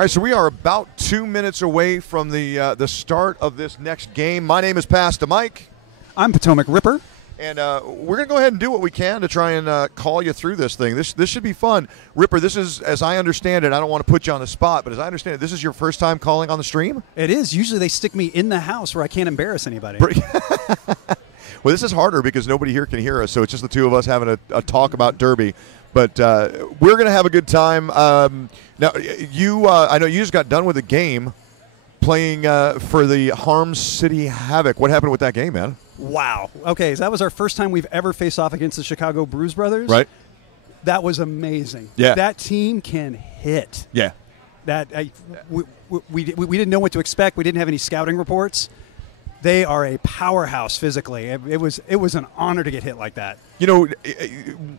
All right, so we are about 2 minutes away from the start of this next game. My name is Pasta Mike. I'm Potomac Ripper. And we're going to go ahead and do what we can to try and call you through this thing. This should be fun. Ripper, this is, as I understand it, I don't want to put you on the spot, but as I understand it, this is your first time calling on the stream? It is. Usually they stick me in the house where I can't embarrass anybody. Well, this is harder because nobody here can hear us, so it's just the two of us having a talk about Derby. But we're going to have a good time. Now, I know you just got done with a game playing for the Harm City Havoc. What happened with that game, man? Wow. Okay, so that was our first time we've ever faced off against the Chicago Bruise Brothers. Right. That was amazing. Yeah. That team can hit. Yeah. We didn't know what to expect. We didn't have any scouting reports. They are a powerhouse physically. It was an honor to get hit like that. You know,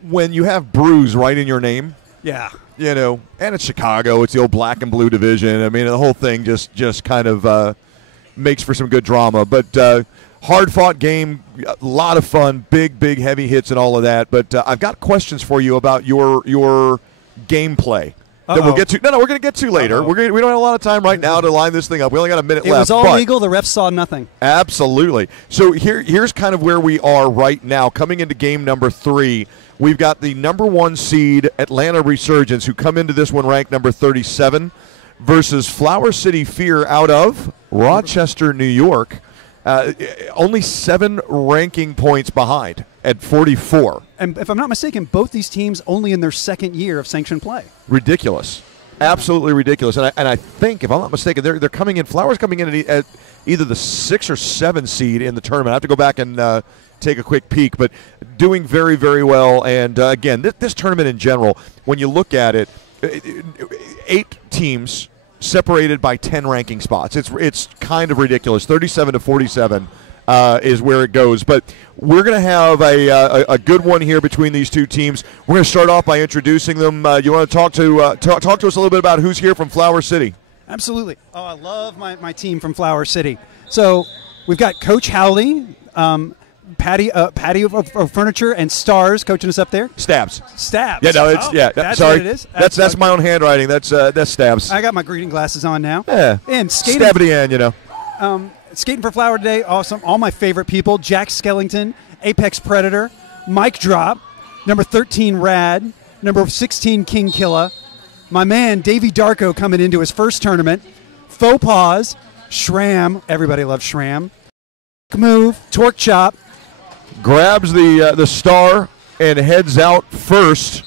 when you have Bruise right in your name, yeah. You know, and it's Chicago. It's the old black and blue division. I mean, the whole thing just kind of makes for some good drama. But hard-fought game, a lot of fun, big, heavy hits and all of that. But I've got questions for you about your gameplay that we'll get to. No, we're going to get to later. We don't have a lot of time right now to line this thing up. We only got a minute left. It was all legal. The refs saw nothing. Absolutely. So here's kind of where we are right now. Coming into game number 3, we've got the number 1 seed Atlanta Resurgence, who come into this one ranked number 37, versus Flower City Fear out of Rochester, New York. Only 7 ranking points behind at 44. And if I'm not mistaken, both these teams only in their second year of sanctioned play. Ridiculous. Absolutely ridiculous. And I think, if I'm not mistaken, they're coming in. Flower's coming in at either the 6 or 7 seed in the tournament. I have to go back and take a quick peek, but doing very, very well. And again, this tournament in general, when you look at it, 8 teams separated by 10 ranking spots. It's kind of ridiculous. 37 to 47 is where it goes. But we're going to have a good one here between these two teams. We're going to start off by introducing them. You want to talk to us a little bit about who's here from Flower City? Absolutely. Oh, I love my team from Flower City. So we've got Coach Howley, Patty of Furniture, and Stars coaching us up there. Stabs. Yeah, no, it's that's sorry. what it is. That's my own handwriting. That's Stabs. I got my greeting glasses on now. Yeah. And skating. Stabby Ann, you know. Skating for Flower today, awesome. All my favorite people: Jack Skellington, Apex Predator, Mike Drop, number 13 Rad, number 16 King Killa, my man Davey Darko coming into his first tournament, Faux Paws, Shram. Everybody loves Shram. Move, Torque Chop. Grabs the star and heads out first.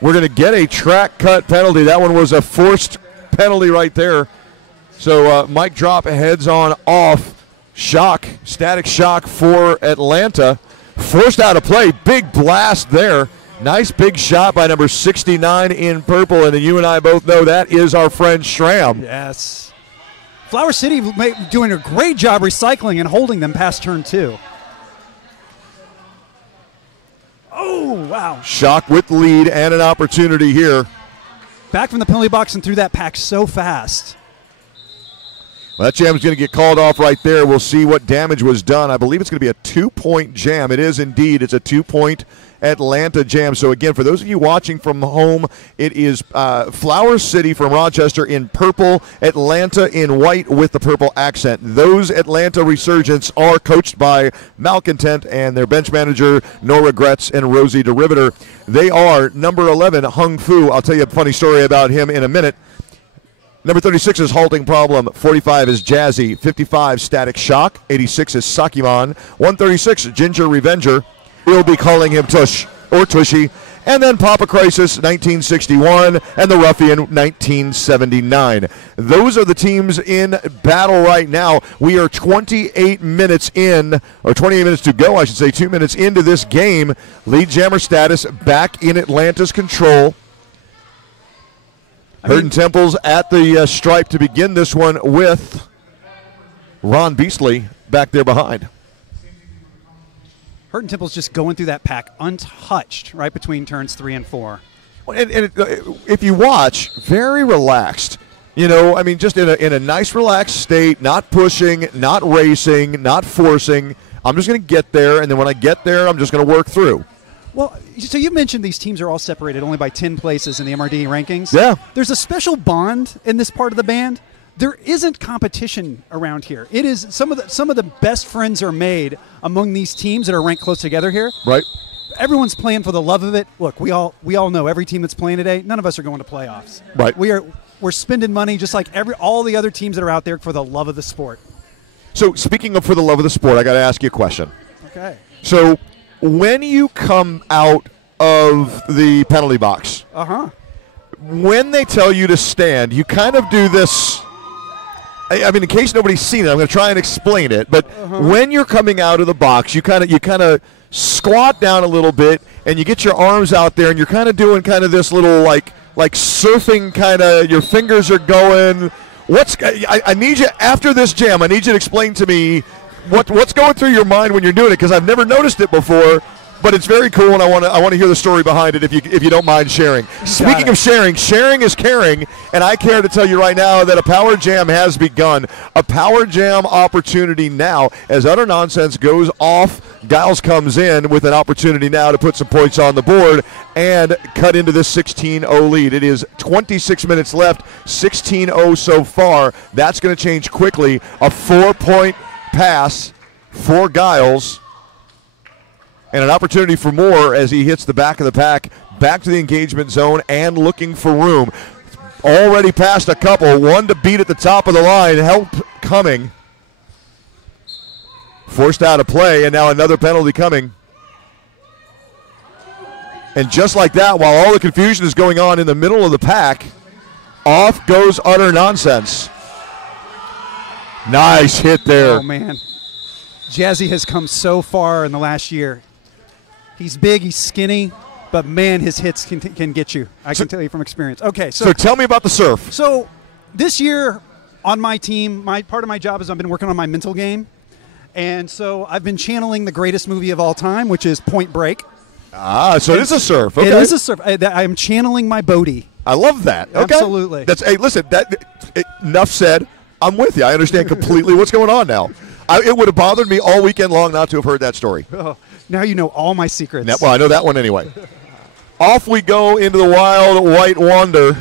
We're going to get a track cut penalty. That one was a forced penalty right there. So Mike Drop heads on off. Static shock for Atlanta. Forced out of play. Big blast there. Nice big shot by number 69 in purple. And you and I both know that is our friend Schramm. Yes. Flower City doing a great job recycling and holding them past turn 2. Oh, wow. Shock with lead and an opportunity here. Back from the penalty box and through that pack so fast. Well, that jam is going to get called off right there. We'll see what damage was done. I believe it's going to be a 2-point jam. It is indeed. It's a 2-point Atlanta jam. So, again, for those of you watching from home, it is Flower City from Rochester in purple, Atlanta in white with the purple accent. Those Atlanta Resurgents are coached by Malcontent and their bench manager, No Regrets, and Rosie DeRiveter. They are number 11, Hung Fu. I'll tell you a funny story about him in a minute. Number 36 is Halting Problem. 45 is Jazzy. 55, Static Shock. 86 is Sakimon. 136, Ginger Revenger. We'll be calling him Tush or Tushy. And then Papa Crisis, 1961, and the Ruffian, 1979. Those are the teams in battle right now. We are 28 minutes in, or 28 minutes to go, I should say, 2 minutes into this game. Lead jammer status back in Atlanta's control. Hurden Temples at the stripe to begin this one with Ron Beasley back there behind. Hurden Temple's just going through that pack untouched right between turns 3 and 4. If you watch, very relaxed. You know, I mean, just in a nice, relaxed state, not pushing, not racing, not forcing. I'm just going to get there, and then when I get there, I'm just going to work through. Well, so you mentioned these teams are all separated only by 10 places in the MRD rankings. Yeah. There's a special bond in this part of the band. There isn't competition around here. It is some of the best friends are made among these teams that are ranked close together here. Right. Everyone's playing for the love of it. Look, we all know every team that's playing today, none of us are going to playoffs. Right. We're spending money just like all the other teams that are out there for the love of the sport. So speaking of for the love of the sport, I got to ask you a question. Okay. So when you come out of the penalty box, when they tell you to stand, you kind of do this. I mean, in case nobody's seen it, I'm going to try and explain it. But when you're coming out of the box, you kind of squat down a little bit, and you get your arms out there, and you're kind of doing kind of this little like surfing kind of. Your fingers are going. I need you after this jam. I need you to explain to me what's going through your mind when you're doing it, because I've never noticed it before. But it's very cool, and I want to hear the story behind it if you don't mind sharing. Speaking of sharing is caring, and I care to tell you right now that a Power Jam has begun. A Power Jam opportunity now as Utter Nonsense goes off. Giles comes in with an opportunity now to put some points on the board and cut into this 16-0 lead. It is 26 minutes left, 16-0 so far. That's going to change quickly. A 4-point pass for Giles. And an opportunity for more as he hits the back of the pack, back to the engagement zone and looking for room. Already passed a couple, one to beat at the top of the line. Help coming. Forced out of play, and now another penalty coming. And just like that, while all the confusion is going on in the middle of the pack, off goes Utter Nonsense. Nice hit there. Oh, man. Jazzy has come so far in the last year. He's big, he's skinny, but, man, his hits can get you. I can tell you from experience. Okay, so tell me about the surf. So this year on my team, part of my job is I've been working on my mental game. And so I've been channeling the greatest movie of all time, which is Point Break. So it is a surf. Okay. It is a surf. I'm channeling my Bodie. I love that. Okay. Absolutely. Hey, listen, enough said. I'm with you. I understand completely what's going on now. It would have bothered me all weekend long not to have heard that story. Oh, now you know all my secrets. Well, I know that one anyway. Off we go into the Wild White Wonder.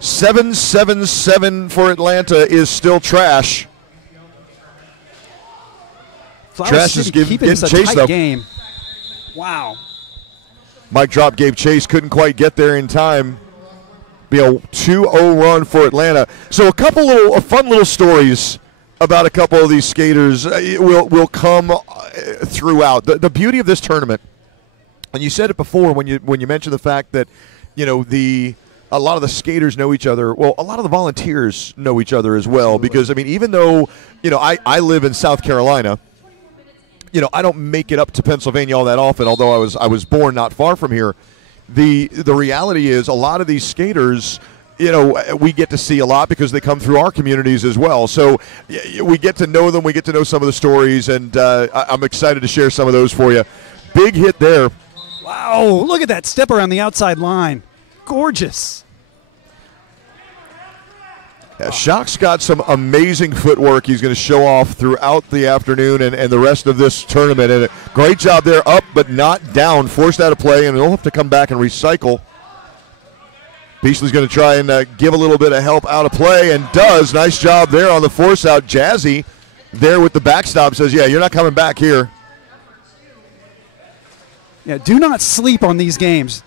7-7-7 for Atlanta is still Trash. Trash is getting chase, though. Game. Wow. Mike Drop gave chase, couldn't quite get there in time. Be a 2-0 run for Atlanta. So a couple fun little stories about a couple of these skaters will come throughout. The beauty of this tournament, and you said it before when you mentioned the fact that a lot of the skaters know each other. Well, a lot of the volunteers know each other as well. Absolutely. Because I mean, even though I live in South Carolina, I don't make it up to Pennsylvania all that often. Although I was born not far from here. The reality is a lot of these skaters, we get to see a lot because they come through our communities as well. So we get to know them. We get to know some of the stories, and I'm excited to share some of those for you. Big hit there. Wow, look at that step around the outside line. Gorgeous. Shock's got some amazing footwork he's going to show off throughout the afternoon and the rest of this tournament. And a great job there, up but not down, forced out of play, and he'll have to come back and recycle. Beachley's going to try and give a little bit of help out of play, and does. Nice job there on the force out. Jazzy there with the backstop says, yeah, you're not coming back here. Yeah, do not sleep on these games.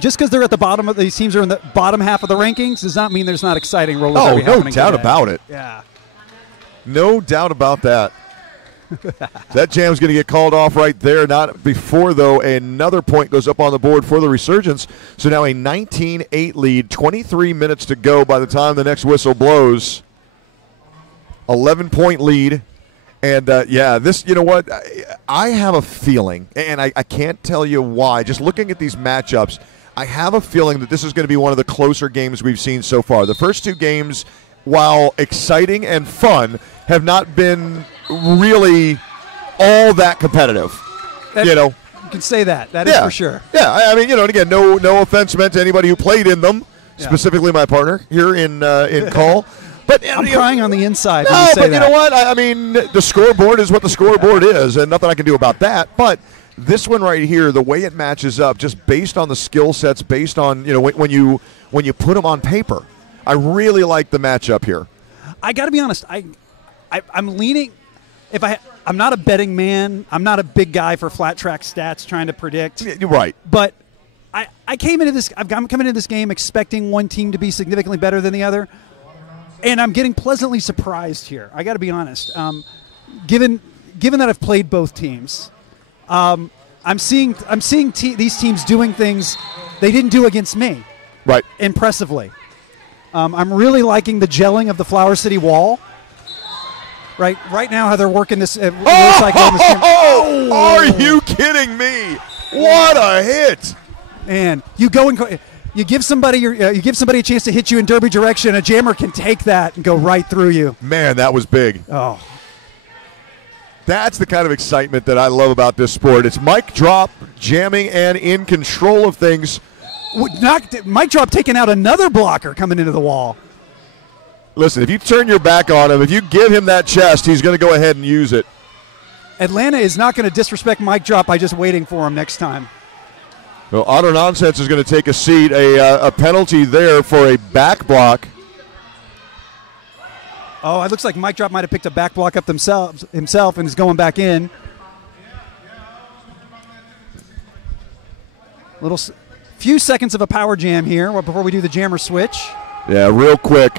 Just because they're at the bottom of these teams are in the bottom half of the rankings does not mean there's not exciting roller derby happening. No doubt about it. Yeah. No doubt about that. That jam's going to get called off right there. Not before, though, another point goes up on the board for the Resurgence. So now a 19-8 lead, 23 minutes to go by the time the next whistle blows. 11-point lead. And, this, you know what, I have a feeling, and I can't tell you why, just looking at these matchups, I have a feeling that this is going to be one of the closer games we've seen so far. The first two games, while exciting and fun, have not been really all that competitive. You can say that. That is for sure. Yeah, I mean, and again, no offense meant to anybody who played in them, specifically my partner here in call. But I'm crying on the inside. No, but you know what? I mean, the scoreboard is what the scoreboard is, and nothing I can do about that. But this one right here, the way it matches up, just based on the skill sets, based on when you put them on paper, I really like the matchup here. I got to be honest. I'm leaning. I'm not a betting man. I'm not a big guy for flat track stats trying to predict. You're right. But I'm coming into this game expecting one team to be significantly better than the other, and I'm getting pleasantly surprised here. I got to be honest. Given that I've played both teams, I'm seeing these teams doing things they didn't do against me. Right. Impressively. I'm really liking the gelling of the Flower City wall. Right now, how they're working this. Are you kidding me? What a hit! And you go and you give somebody a chance to hit you in derby direction. A jammer can take that and go right through you. Man, that was big. Oh, that's the kind of excitement that I love about this sport. It's Mike Drop jamming and in control of things. Mike Drop taking out another blocker coming into the wall. Listen, if you turn your back on him, if you give him that chest, he's going to go ahead and use it. Atlanta is not going to disrespect Mike Drop by just waiting for him next time. Well, Auto Nonsense is going to take a seat. A penalty there for a back block. Oh, it looks like Mike Drop might have picked a back block up himself and is going back in. Few seconds of a power jam here before we do the jammer switch. Yeah, real quick.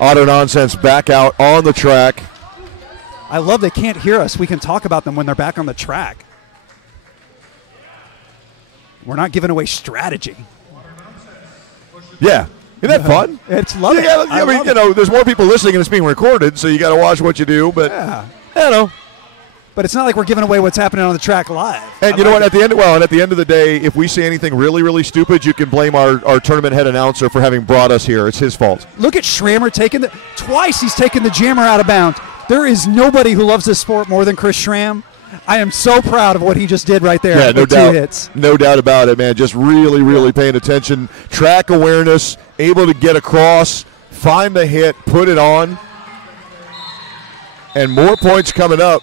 Auto Nonsense back out on the track. I love they can't hear us. We can talk about them when they're back on the track. We're not giving away strategy. Yeah. Isn't that fun? It's lovely. Yeah, I mean, there's more people listening and it's being recorded, so you got to watch what you do. But, But it's not like we're giving away what's happening on the track live. And you know what? At the end of the day, if we say anything really, really stupid, you can blame our tournament head announcer for having brought us here. It's his fault. Look at Schramer twice he's taken the jammer out of bounds. There is nobody who loves this sport more than Chris Schramm. I am so proud of what he just did right there. Yeah, no doubt. 2 hits. No doubt about it, man. Just really, really paying attention. Track awareness, able to get across, find the hit, put it on. And more points coming up.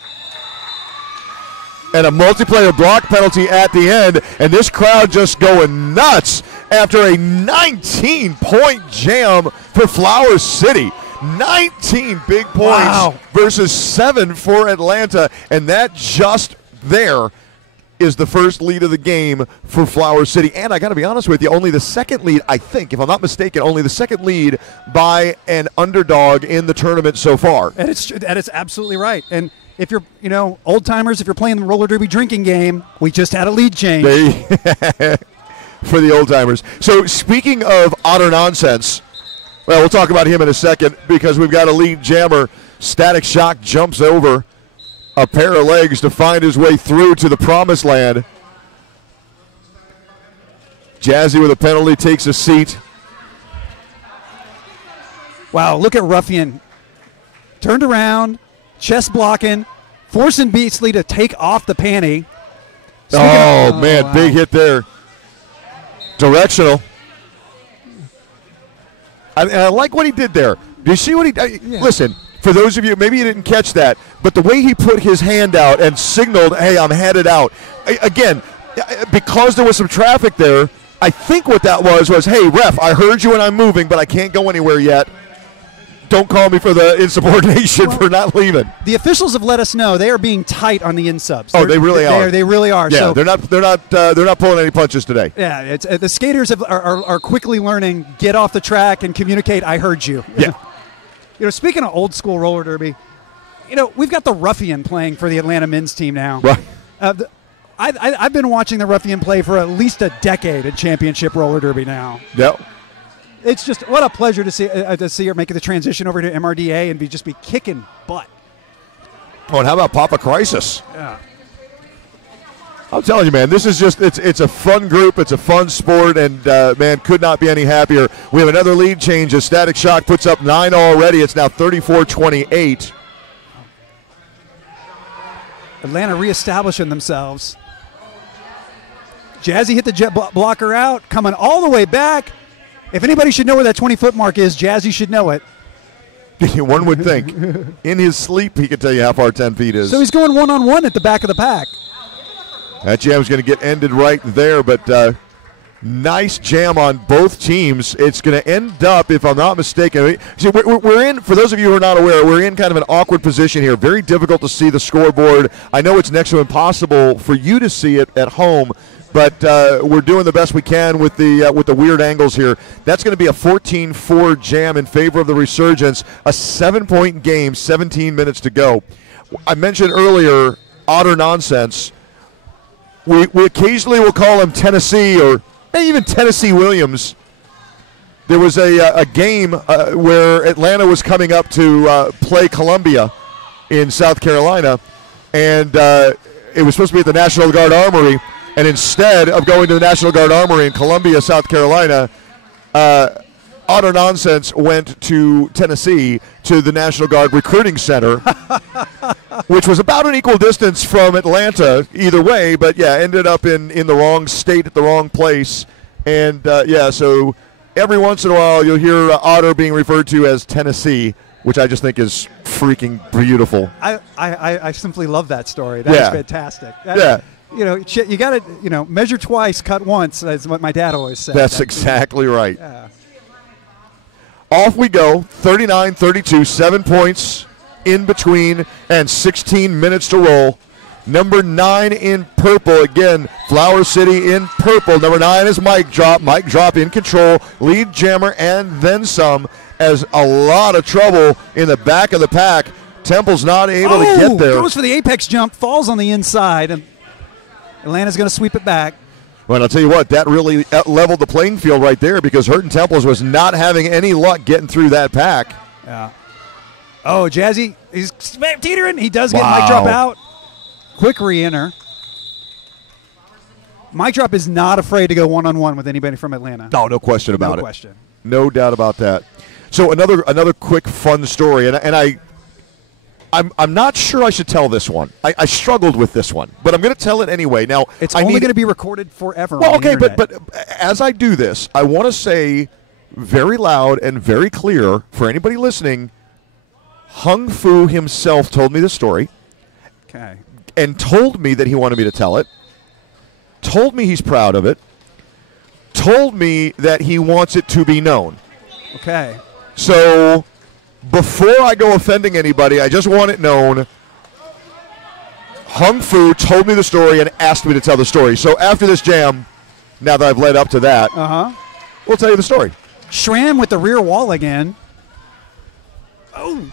And a multiplayer block penalty at the end. And this crowd just going nuts after a 19-point jam for Flower City. 19 big points versus 7 for Atlanta. And that just there is the first lead of the game for Flower City. And I got to be honest with you, only the second lead, I think, if I'm not mistaken, only the second lead by an underdog in the tournament so far. And that is absolutely right. And if you're, old timers, if you're playing the roller derby drinking game, we just had a lead change. For the old timers. So speaking of Auto Nonsense, well, we'll talk about him in a second because we've got a lead jammer. Static Shock jumps over a pair of legs to find his way through to the promised land. Jazzy with a penalty takes a seat. Wow, look at Ruffian. Turned around, chest blocking, forcing Beasley to take off the panty. Man, big hit there. Directional. I like what he did there. Do you see what he did? Listen, for those of you, maybe you didn't catch that, but the way he put his hand out and signaled, hey, I'm headed out. Again, because there was some traffic there, I think what that was, hey, ref, I heard you and I'm moving, but I can't go anywhere yet. Don't call me for the insubordination for not leaving. The officials have let us know they are being tight on the insubs. They really are. They really are. Yeah, so, they're not pulling any punches today. Yeah, it's the skaters are quickly learning. Get off the track and communicate. I heard you. Yeah. Speaking of old school roller derby, we've got the Ruffian playing for the Atlanta men's team now. Right. I've been watching the Ruffian play for at least a decade in championship roller derby now. Yep. It's just what a pleasure to see her making the transition over to MRDA and be kicking butt. Oh, and how about Papa Crisis? Yeah. I'm telling you, man, this is just, it's a fun group, it's a fun sport, and, man, could not be any happier. We have another lead change as Static Shock puts up 9 already. It's now 34-28. Atlanta reestablishing themselves. Jazzy hit the jet blocker out, coming all the way back. If anybody should know where that 20-foot mark is, Jazzy should know it. One would think. In his sleep, he could tell you how far 10 feet is. So he's going one-on-one at the back of the pack. That jam's going to get ended right there, but nice jam on both teams. It's going to end up, if I'm not mistaken, see, we're in, for those of you who are not aware, we're in kind of an awkward position here. Very difficult to see the scoreboard. I know it's next to impossible for you to see it at home, but we're doing the best we can with the weird angles here. That's going to be a 14-4 jam in favor of the Resurgence, a 7-point game, 17 minutes to go. I mentioned earlier Otter Nonsense. We occasionally will call him Tennessee or even Tennessee Williams. There was a game where Atlanta was coming up to play Columbia in South Carolina, and it was supposed to be at the National Guard Armory. And instead of going to the National Guard Armory in Columbia, South Carolina, Otter Nonsense went to Tennessee to the National Guard Recruiting Center, which was about an equal distance from Atlanta either way, but yeah, ended up in the wrong state at the wrong place. And so every once in a while you'll hear Otter being referred to as Tennessee, which I just think is freaking beautiful. I simply love that story. That's fantastic. You got to, measure twice, cut once, is what my dad always said. That's exactly right. Yeah. Off we go, 39-32, 7 points in between, and 16 minutes to roll. Number 9 in purple, again, Flower City in purple. Number 9 is Mike Drop. Mike Drop in control, lead jammer, and then some, as a lot of trouble in the back of the pack. Temple's not able to get there. Goes for the apex jump, falls on the inside, and Atlanta's going to sweep it back. Well, I'll tell you what, that really leveled the playing field right there because Hurton Temples was not having any luck getting through that pack. Yeah. Oh, Jazzy, he's teetering. He does get Mike Drop out. Quick re-enter. Mike Drop is not afraid to go one-on-one with anybody from Atlanta. No question about it. No question. No doubt about that. So another quick fun story, and I'm not sure I should tell this one. I struggled with this one, but I'm going to tell it anyway. Now it's only going to be recorded forever. Well, on the okay, but as I do this, I want to say very loud and very clear for anybody listening. Hung Fu himself told me the story. Okay. And told me that he wanted me to tell it. Told me he's proud of it. Told me that he wants it to be known. Okay. So before I go offending anybody, I just want it known. Hung Fu told me the story and asked me to tell the story. So after this jam, now that I've led up to that, we'll tell you the story. Schramm with the rear wall again. Oh.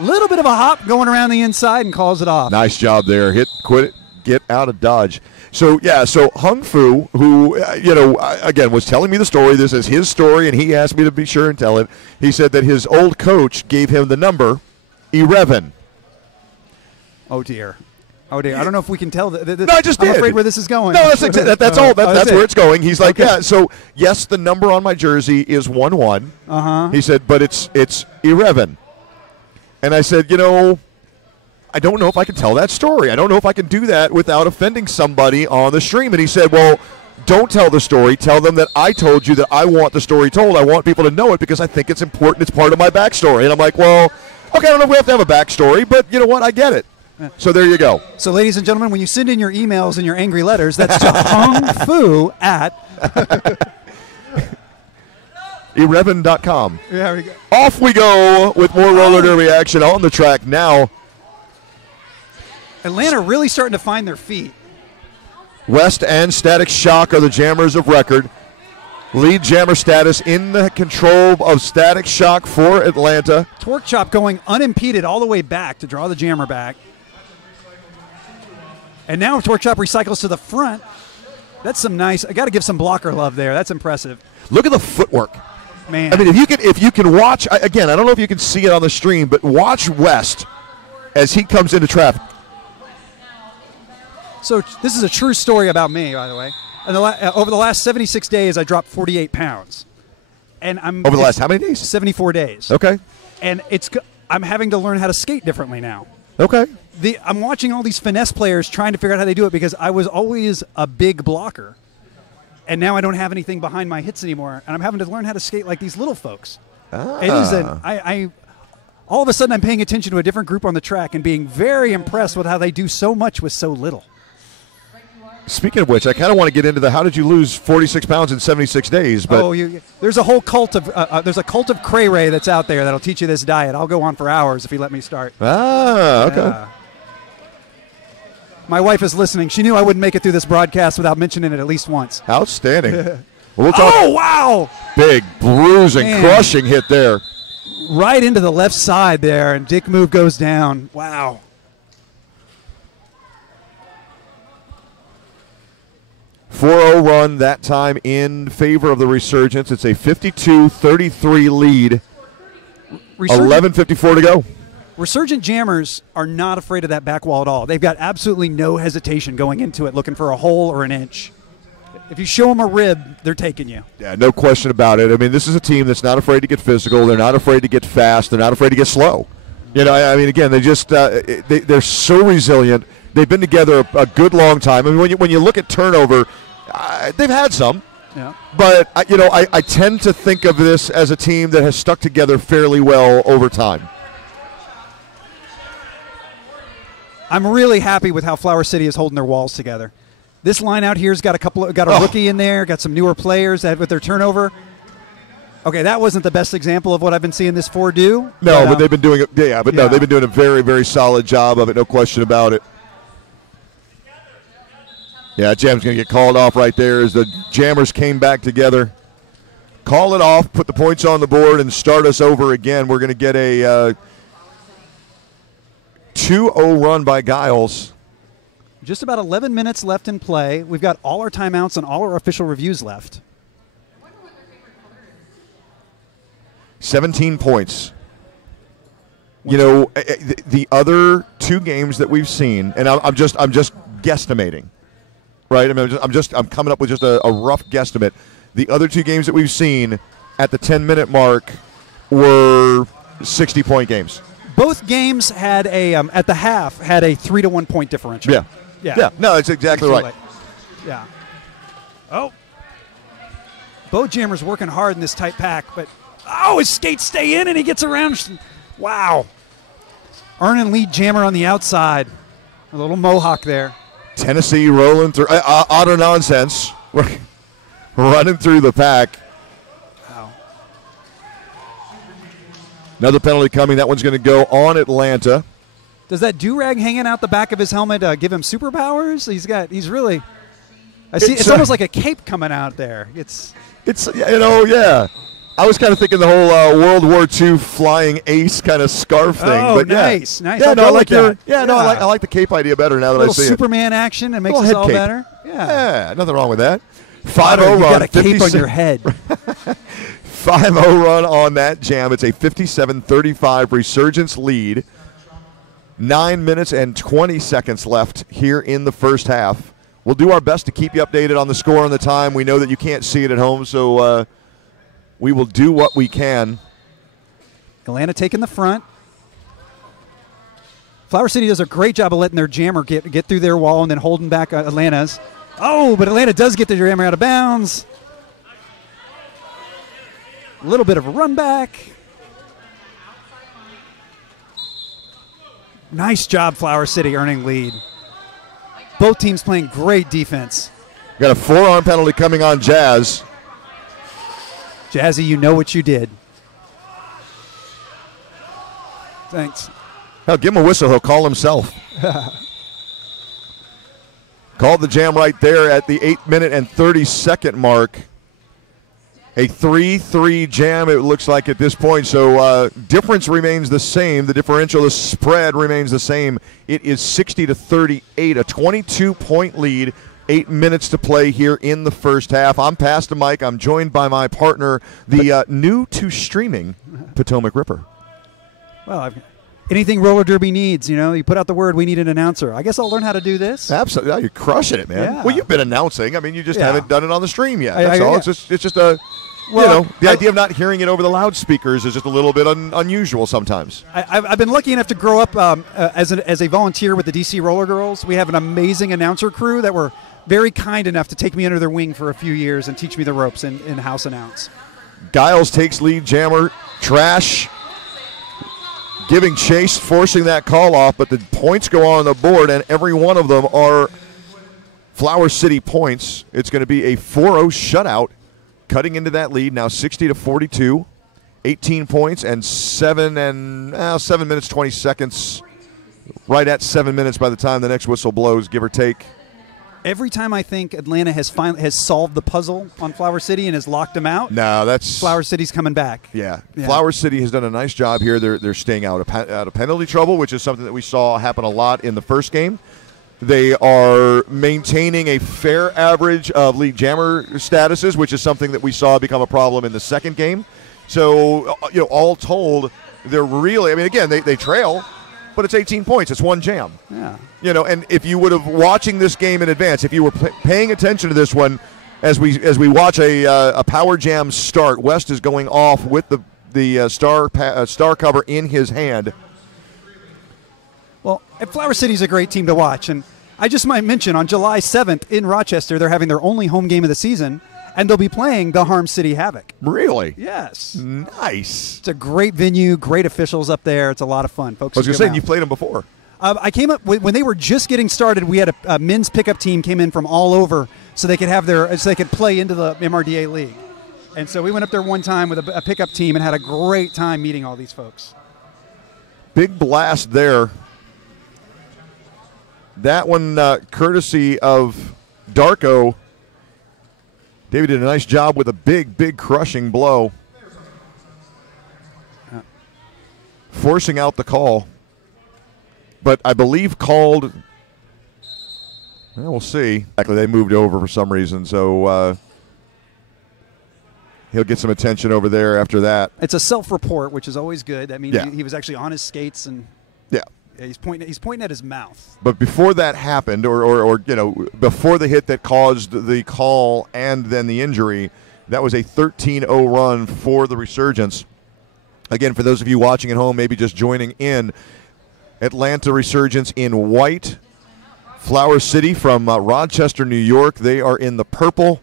Little bit of a hop going around the inside and calls it off. Nice job there. Quit it, get out of dodge. So, so Hung Fu, who, again, was telling me the story. This is his story, and he asked me to be sure and tell it. He said that his old coach gave him the number 11. Oh, dear. I don't know if we can tell. No, I just did. I'm afraid where this is going. No, that's all. That's where it's going. He's like, okay. So, yes, the number on my jersey is 11. Uh-huh. He said, but it's 11. And I said, I don't know if I can tell that story. I don't know if I can do that without offending somebody on the stream. And he said, well, don't tell the story. Tell them that I told you that I want the story told. I want people to know it because I think it's important. It's part of my backstory. And I'm like, well, okay, I don't know if we have to have a backstory, but you know what? I get it. So there you go. So, ladies and gentlemen, when you send in your emails and your angry letters, that's to hungfu at Irreven.com. There we go. Off we go with more roller derby action on the track now. Atlanta really starting to find their feet. West and Static Shock are the jammers of record. Lead jammer status in the control of Static Shock for Atlanta. Torque Chop going unimpeded all the way back to draw the jammer back. And now Torque Chop recycles to the front. That's some nice. I got to give some blocker love there. That's impressive. Look at the footwork. Man. I mean, if you can watch, again, I don't know if you can see it on the stream, but watch West as he comes into traffic. So this is a true story about me, by the way. And over the last 76 days, I dropped 48 pounds. And over the last how many days? 74 days. Okay. And I'm having to learn how to skate differently now. Okay. I'm watching all these finesse players trying to figure out how they do it because I was always a big blocker. And now I don't have anything behind my hits anymore. And I'm having to learn how to skate like these little folks. It is all of a sudden I'm paying attention to a different group on the track and being very impressed with how they do so much with so little. Speaking of which, I kind of want to get into the how did you lose 46 pounds in 76 days? But there's a whole cult of there's a cult of Cray Ray that's out there that'll teach you this diet. I'll go on for hours if you let me start. Okay. Yeah. My wife is listening. She knew I wouldn't make it through this broadcast without mentioning it at least once. Outstanding. We'll talk. Oh, wow. Big, bruising, crushing hit there. Right into the left side there, and Dick Move goes down. Wow. .40 run that time in favor of the Resurgence. It's a 52-33 lead. 11:54 to go. Resurgent jammers are not afraid of that back wall at all. They've got absolutely no hesitation going into it, looking for a hole or an inch. If you show them a rib, they're taking you. Yeah, no question about it. I mean, this is a team that's not afraid to get physical. They're not afraid to get fast. They're not afraid to get slow. You know, I mean, again, they just they're so resilient. They've been together a good long time. I mean, when you look at turnover, they've had some. Yeah. But, I tend to think of this as a team that has stuck together fairly well over time. I'm really happy with how Flower City is holding their walls together. This line out here's got a rookie in there, got some newer players that with their turnover. Okay, that wasn't the best example of what I've been seeing this four do. No, but they've been doing it. Yeah, but no, they've been doing a very, very solid job of it. No question about it. Yeah, Jam's going to get called off right there as the Jammers came back together. Call it off, put the points on the board, and start us over again. We're going to get a 2-0 run by Giles. Just about 11 minutes left in play. We've got all our timeouts and all our official reviews left. 17 points. The other two games that we've seen, and I'm just guesstimating, right? I mean, I'm coming up with just a rough guesstimate. The other two games that we've seen at the 10-minute mark were 60-point games. Both games had at the half had a 3-to-1 point differential. Yeah. No, that's exactly right. Yeah. Oh. Bo Jammer's working hard in this tight pack, but his skates stay in and he gets around. Wow. Earning lead Jammer on the outside. A little mohawk there. Tennessee rolling through. Auto nonsense. Running through the pack. Wow. Another penalty coming. That one's going to go on Atlanta. Does that do-rag hanging out the back of his helmet give him superpowers? He's really. It's almost like a cape coming out there. It's yeah. I was kind of thinking the whole World War II flying ace kind of scarf thing. Oh, but nice. Yeah, no, I like that. Yeah, no, I like the cape idea better now that I see it. Superman action and makes us all better. Yeah, nothing wrong with that. 5-0 run. You got a cape on your head. 5-0 run on that jam. It's a 57-35 Resurgence lead. 9 minutes and 20 seconds left here in the first half. We'll do our best to keep you updated on the score and the time. We know that you can't see it at home, so we will do what we can. Atlanta taking the front. Flower City does a great job of letting their jammer get through their wall and then holding back Atlanta's. Oh, but Atlanta does get the jammer out of bounds. A little bit of a run back. Nice job, Flower City, earning lead. Both teams playing great defense. Got a forearm penalty coming on Jazz. Jazzy, you know what you did. Thanks. Hell, give him a whistle. He'll call himself. Called the jam right there at the 8 minute and 30-second mark. A 3-3 jam, it looks like at this point. So difference remains the same. The differential, the spread remains the same. It is 60-38, a 22-point lead. 8 minutes to play here in the first half. I'm Pastor Mike. I'm joined by my partner, the new to streaming Potomac Ripper. Well, anything roller derby needs, you put out the word, we need an announcer. I guess I'll learn how to do this. Absolutely. Oh, you're crushing it, man. Yeah. Well, you've been announcing. I mean, you just haven't done it on the stream yet. That's all. It's just a... the idea of not hearing it over the loudspeakers is just a little bit unusual sometimes. I've been lucky enough to grow up as a volunteer with the DC Roller Girls. We have an amazing announcer crew that were very kind enough to take me under their wing for a few years and teach me the ropes in house announce. Giles takes lead, jammer, trash, giving chase, forcing that call off, but the points go on the board, and every one of them are Flower City points. It's going to be a 4-0 shutout, cutting into that lead now 60-42. 18 points and 7 minutes 20 seconds. Right at 7 minutes by the time the next whistle blows, give or take. Every time I think Atlanta has solved the puzzle on Flower City and has locked them out, no, that's Flower City's coming back. Yeah. Flower City has done a nice job here. They're staying out of penalty trouble, which is something that we saw happen a lot in the first game. They are maintaining a fair average of league jammer statuses, which is something that we saw become a problem in the second game. So, all told, they're really, again, they trail, but it's 18 points. It's one jam. Yeah. And if you would have watching this game in advance, if you were paying attention to this one, as we watch a power jam start, West is going off with the star cover in his hand. Well, Flower City's a great team to watch, and I just might mention on July 7th in Rochester, they're having their only home game of the season, and they'll be playing the Harm City Havoc. Really? Yes. Nice. It's a great venue, great officials up there. It's a lot of fun, folks. I was going to say, you played them before. I came up when they were just getting started. We had a men's pickup team came in from all over, so they could play into the MRDA league. And so we went up there one time with a pickup team and had a great time meeting all these folks. Big blast there. That one, courtesy of Darko. David did a nice job with a big crushing blow. Forcing out the call. But I believe called, we'll see. Actually, they moved over for some reason, so he'll get some attention over there after that. It's a self-report, which is always good. That means he was actually on his skates and he's pointing at his mouth. But before that happened, or before the hit that caused the call and then the injury, that was a 13-0 run for the Resurgence. Again, for those of you watching at home, maybe just joining in, Atlanta Resurgence in white. Flower City from Rochester, New York. They are in the purple,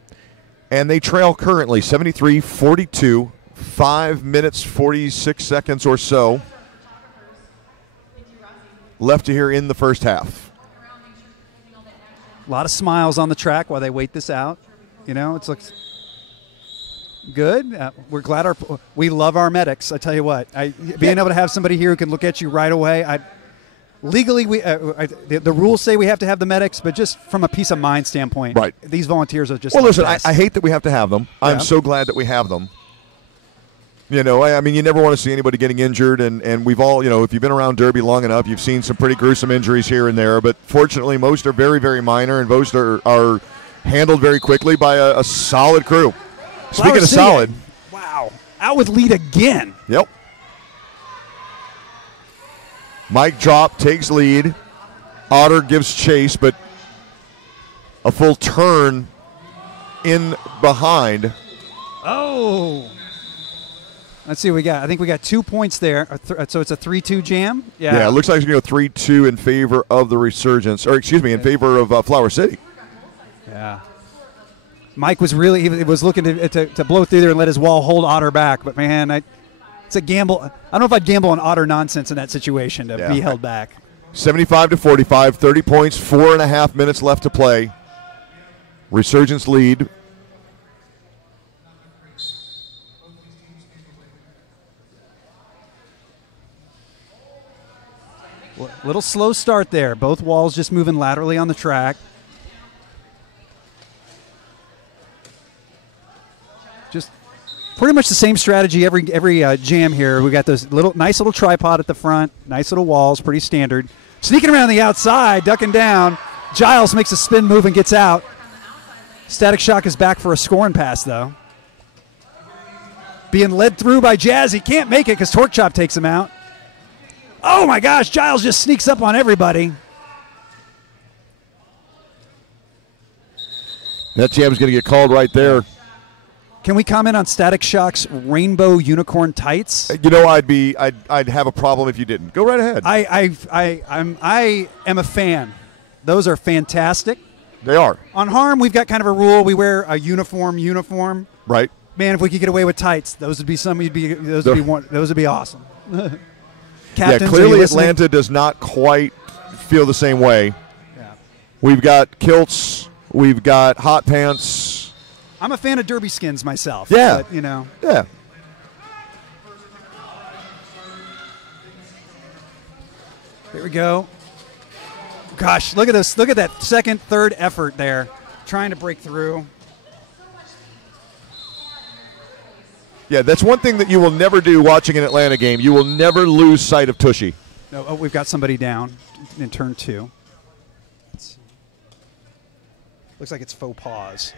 and they trail currently 73-42, 5 minutes, 46 seconds or so left to here in the first half. A lot of smiles on the track while they wait this out. It looks good. We're glad we love our medics. I tell you what, being able to have somebody here who can look at you right away. Legally, the rules say we have to have the medics, but just from a peace of mind standpoint, right? These volunteers are just. Well, listen, I hate that we have to have them. Yeah. I'm so glad that we have them. You never want to see anybody getting injured, and we've all, if you've been around Derby long enough, you've seen some pretty gruesome injuries here and there, but fortunately most are very, very minor, and most are handled very quickly by a solid crew. Speaking of solid. Wow. Out with lead again. Yep. Mike drop, takes lead. Otter gives chase, but a full turn in behind. Oh. Let's see what we got. I think we got 2 points there. So it's a 3-2 jam? Yeah, it looks like it's going to go 3-2 in favor of the Resurgence, in favor of Flower City. Yeah. Mike was he was looking to blow through there and let his wall hold Otter back. But, man, it's a gamble. I don't know if I'd gamble on Otter nonsense in that situation to be held back. 75-45, 30 points, 4.5 minutes left to play. Resurgence lead. Little slow start there. Both walls just moving laterally on the track. Just pretty much the same strategy every jam here. We got this nice little tripod at the front, nice little walls, pretty standard. Sneaking around the outside, ducking down. Giles makes a spin move and gets out. Static Shock is back for a scoring pass, though. Being led through by Jazzy. Can't make it because Torque Chop takes him out. Oh, my gosh. Giles just sneaks up on everybody. That jam's going to get called right there. Can we comment on Static Shock's rainbow unicorn tights? I'd have a problem if you didn't. Go right ahead. I am a fan. Those are fantastic. They are. On Harm, we've got kind of a rule. We wear a uniform. Right. Man, if we could get away with tights, those would be awesome. Captains, clearly Atlanta does not quite feel the same way. Yeah. We've got kilts We've got hot pants. I'm a fan of derby skins myself. Yeah. But, you know. Yeah. Here we go. Gosh, look at this. Look at that second, third effort there, trying to break through. Yeah, that's one thing that you will never do watching an Atlanta game. You will never lose sight of Tushy. No, we've got somebody down in turn 2. Looks like it's faux pause.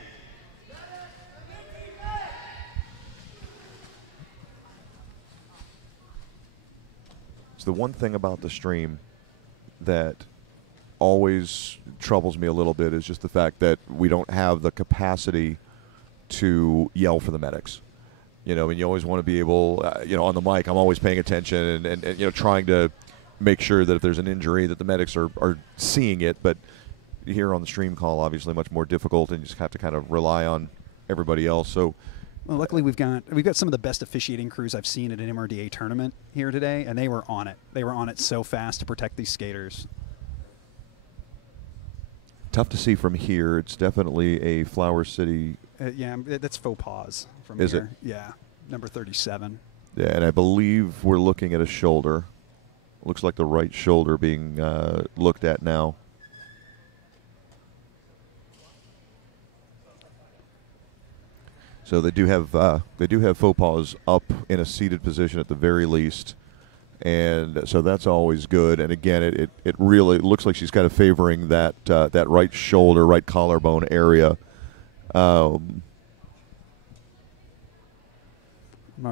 It's the one thing about the stream that always troubles me a little bit is just the fact that we don't have the capacity to yell for the medics. You know, and you always want to be able, on the mic, I'm always paying attention and trying to make sure that if there's an injury that the medics are seeing it. But here on the stream call, obviously much more difficult, and you just have to kind of rely on everybody else. So, well, luckily we've got some of the best officiating crews I've seen at an MRDA tournament here today, and they were on it. They were on it so fast to protect these skaters. Tough to see from here. It's definitely a Flower City. Yeah, that's faux pause from Is here. it? Yeah, number 37. Yeah, and I believe we're looking at a shoulder. Looks like the right shoulder being looked at now. So they do have faux pas up in a seated position at the very least, and so that's always good. And again, it really looks like she's kind of favoring that that right shoulder, right collarbone area. Our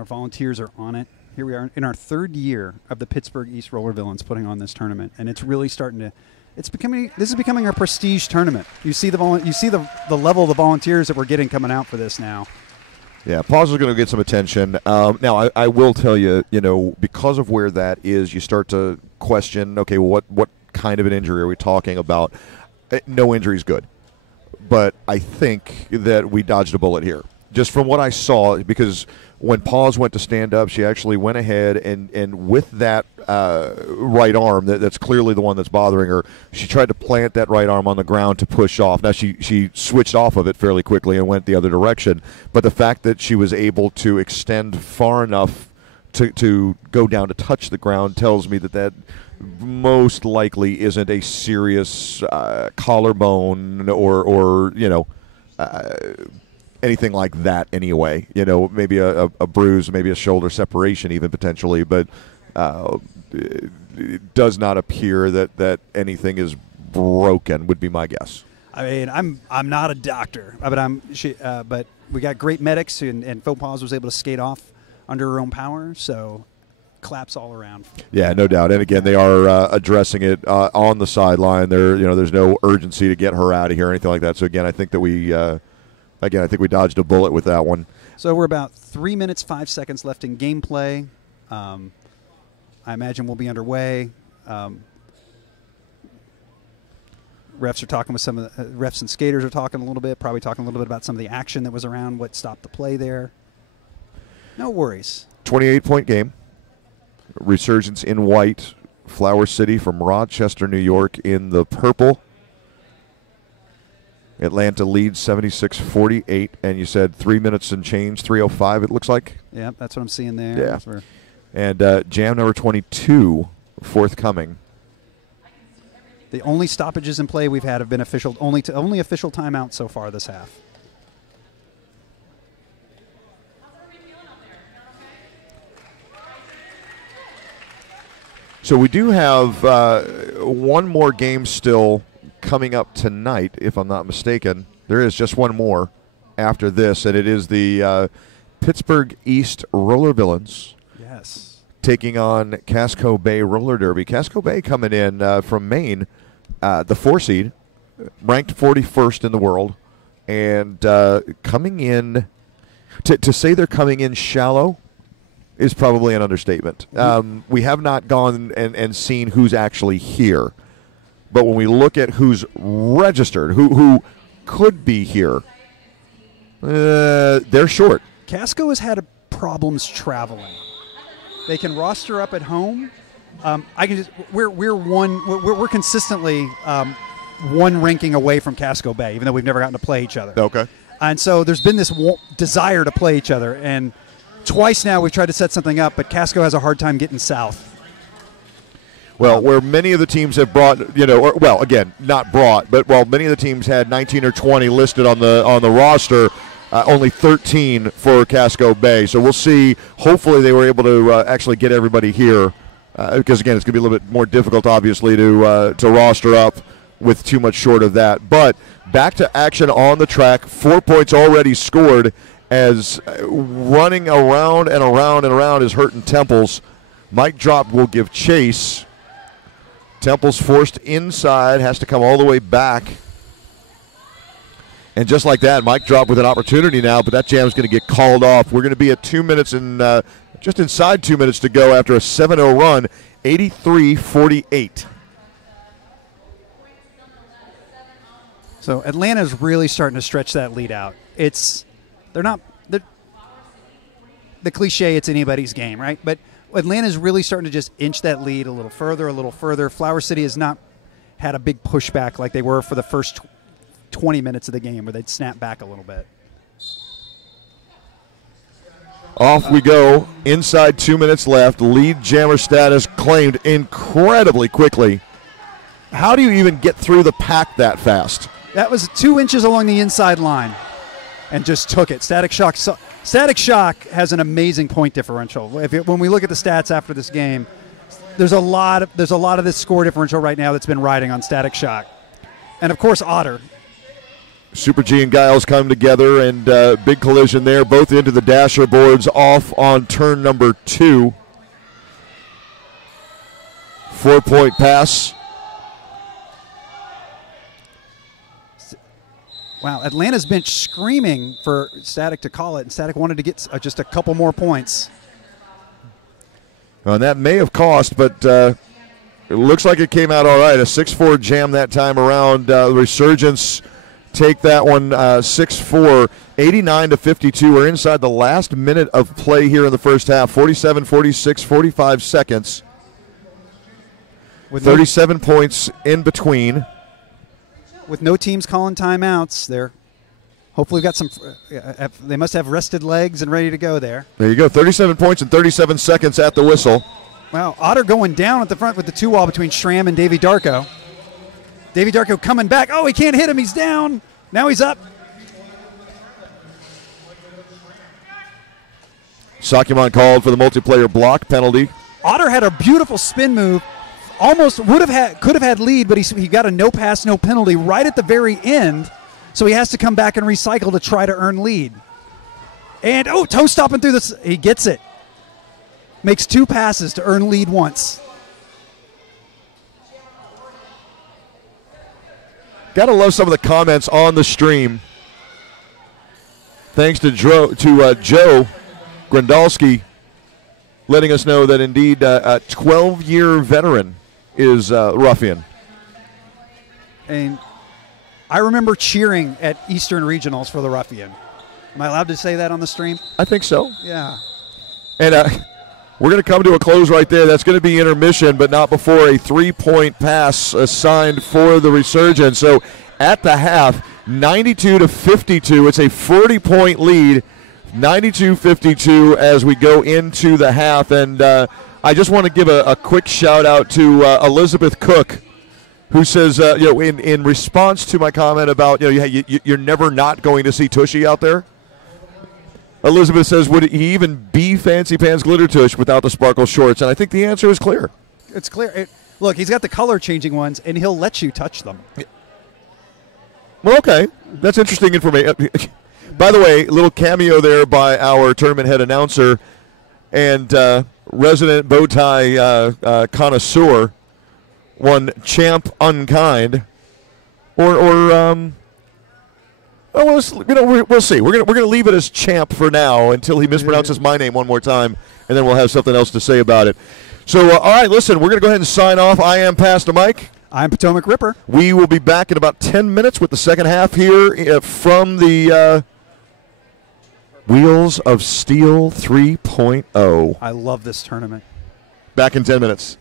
volunteers are on it. Here we are in our 3rd year of the Pittsburgh East Roller Villains putting on this tournament, and it's really starting to. This is becoming our prestige tournament. You see the level of the volunteers that we're getting coming out for this now. Yeah, pause is going to get some attention. Now, I will tell you, because of where that is, you start to question, okay, what kind of an injury are we talking about? No injury is good. But I think that we dodged a bullet here. Just from what I saw, because when Pause went to stand up, she actually went ahead and with that right arm, that's clearly the one that's bothering her, she tried to plant that right arm on the ground to push off. Now, she switched off of it fairly quickly and went the other direction. But the fact that she was able to extend far enough to go down to touch the ground tells me that most likely isn't a serious collarbone or anything like that anyway. Maybe a bruise, maybe a shoulder separation even potentially, but it does not appear that anything is broken, would be my guess. I mean, I'm not a doctor, but we got great medics, and Faux Pas was able to skate off under her own power, so claps all around. Yeah, no doubt. And again, they are addressing it on the sideline. There's no urgency to get her out of here or anything like that. So again, I think that we dodged a bullet with that one. So we're about 3 minutes, 5 seconds left in gameplay. I imagine we'll be underway. Refs are talking with some of the refs and skaters are talking a little bit, probably talking a little bit about some of the action that was around, what stopped the play there. No worries. 28-point game. Resurgence in white. Flower City from Rochester, New York in the purple. Atlanta leads 76-48, and you said 3 minutes and change, 3:05 it looks like? Yeah, that's what I'm seeing there. Yeah. And jam number 22 forthcoming. The only stoppages in play we've had have been only official timeouts so far this half. So we do have one more game still coming up tonight, if I'm not mistaken. There is just one more after this, and it is the Pittsburgh East Roller Villains. Yes. Taking on Casco Bay Roller Derby. Casco Bay coming in from Maine, the 4 seed, ranked 41st in the world, and coming in, to say they're coming in shallow is probably an understatement. We have not gone and seen who's actually here. But when we look at who's registered, who could be here, they're short. Casco has had problems traveling. They can roster up at home. We're consistently one ranking away from Casco Bay, even though we've never gotten to play each other. Okay. And so there's been this desire to play each other. And twice now we've tried to set something up, but Casco has a hard time getting south. Well, where many of the teams have brought, again, not brought, but many of the teams had 19 or 20 listed on the roster, only 13 for Casco Bay. So we'll see. Hopefully they were able to actually get everybody here, because again, it's going to be a little bit more difficult, obviously, to roster up with too much short of that. But back to action on the track. 4 points already scored as running around and around and around is hurting Temples. Mike Drop will give chase. Temple's forced inside, has to come all the way back. And just like that, Mike Drop with an opportunity now, but that jam's going to get called off. We're going to be at 2 minutes and just inside 2 minutes to go after a 7-0 run, 83-48. So Atlanta's really starting to stretch that lead out. The cliche, it's anybody's game, right? But Atlanta's really starting to just inch that lead a little further. Flower City has not had a big pushback like they were for the first 20 minutes of the game where they'd snap back a little bit. Off we go. Inside 2 minutes left. Lead jammer status claimed incredibly quickly. How do you even get through the pack that fast? That was 2 inches along the inside line and just took it. Static Shock has an amazing point differential. When we look at the stats after this game, there's a lot of this score differential right now that's been riding on Static Shock. And, of course, Otter. Super G and Giles come together, and big collision there. Both into the dasher boards, off on turn number 2. 4-point pass. Wow, Atlanta's bench screaming for Static to call it, and Static wanted to get just a couple more points. Well, and that may have cost, but it looks like it came out all right. A 6-4 jam that time around. Resurgence take that one 6-4, 89-52. We're inside the last minute of play here in the first half. 47, 46, 45 seconds. With 37 points in between. With no teams calling timeouts, they're hopefully got some. They must have rested legs and ready to go there. There you go. 37 points in 37 seconds at the whistle. Wow, Otter going down at the front with the 2-wall between Schramm and Davy Darko. Davy Darko coming back. Oh, he can't hit him. He's down. Now he's up. Sakuman called for the multiplayer block penalty. Otter had a beautiful spin move. Almost could have had lead, but he got a no pass, no penalty right at the very end. So he has to come back and recycle to try to earn lead. And toe stopping through this. He gets it. Makes 2 passes to earn lead once. Gotta love some of the comments on the stream. Thanks to Joe Grandalski letting us know that indeed a 12-year veteran is Ruffian. And I remember cheering at Eastern Regionals for the Ruffian. Am I allowed to say that on the stream? I think so. Yeah. And we're going to come to a close right there. That's going to be intermission, but not before a 3-point pass assigned for the Resurgence. So at the half, 92-52. It's a 40-point lead, 92-52 as we go into the half. And I just want to give a quick shout-out to Elizabeth Cook, who says, in response to my comment about, you're never not going to see Tushy out there. Elizabeth says, would he even be Fancy Pants Glitter Tush without the sparkle shorts? And I think the answer is clear. It's clear. Look, he's got the color-changing ones, and he'll let you touch them. Well, okay. That's interesting information. By the way, a little cameo there by our tournament head announcer and resident bow tie connoisseur, one Champ Unkind, we'll see. We're gonna leave it as Champ for now until he mispronounces my name one more time, and then we'll have something else to say about it. So, all right, listen, we're gonna go ahead and sign off. I am Pastor Mike. I'm Potomac Ripper. We will be back in about 10 minutes with the second half here from the Wheels of Steel 3.0. I love this tournament. Back in 10 minutes.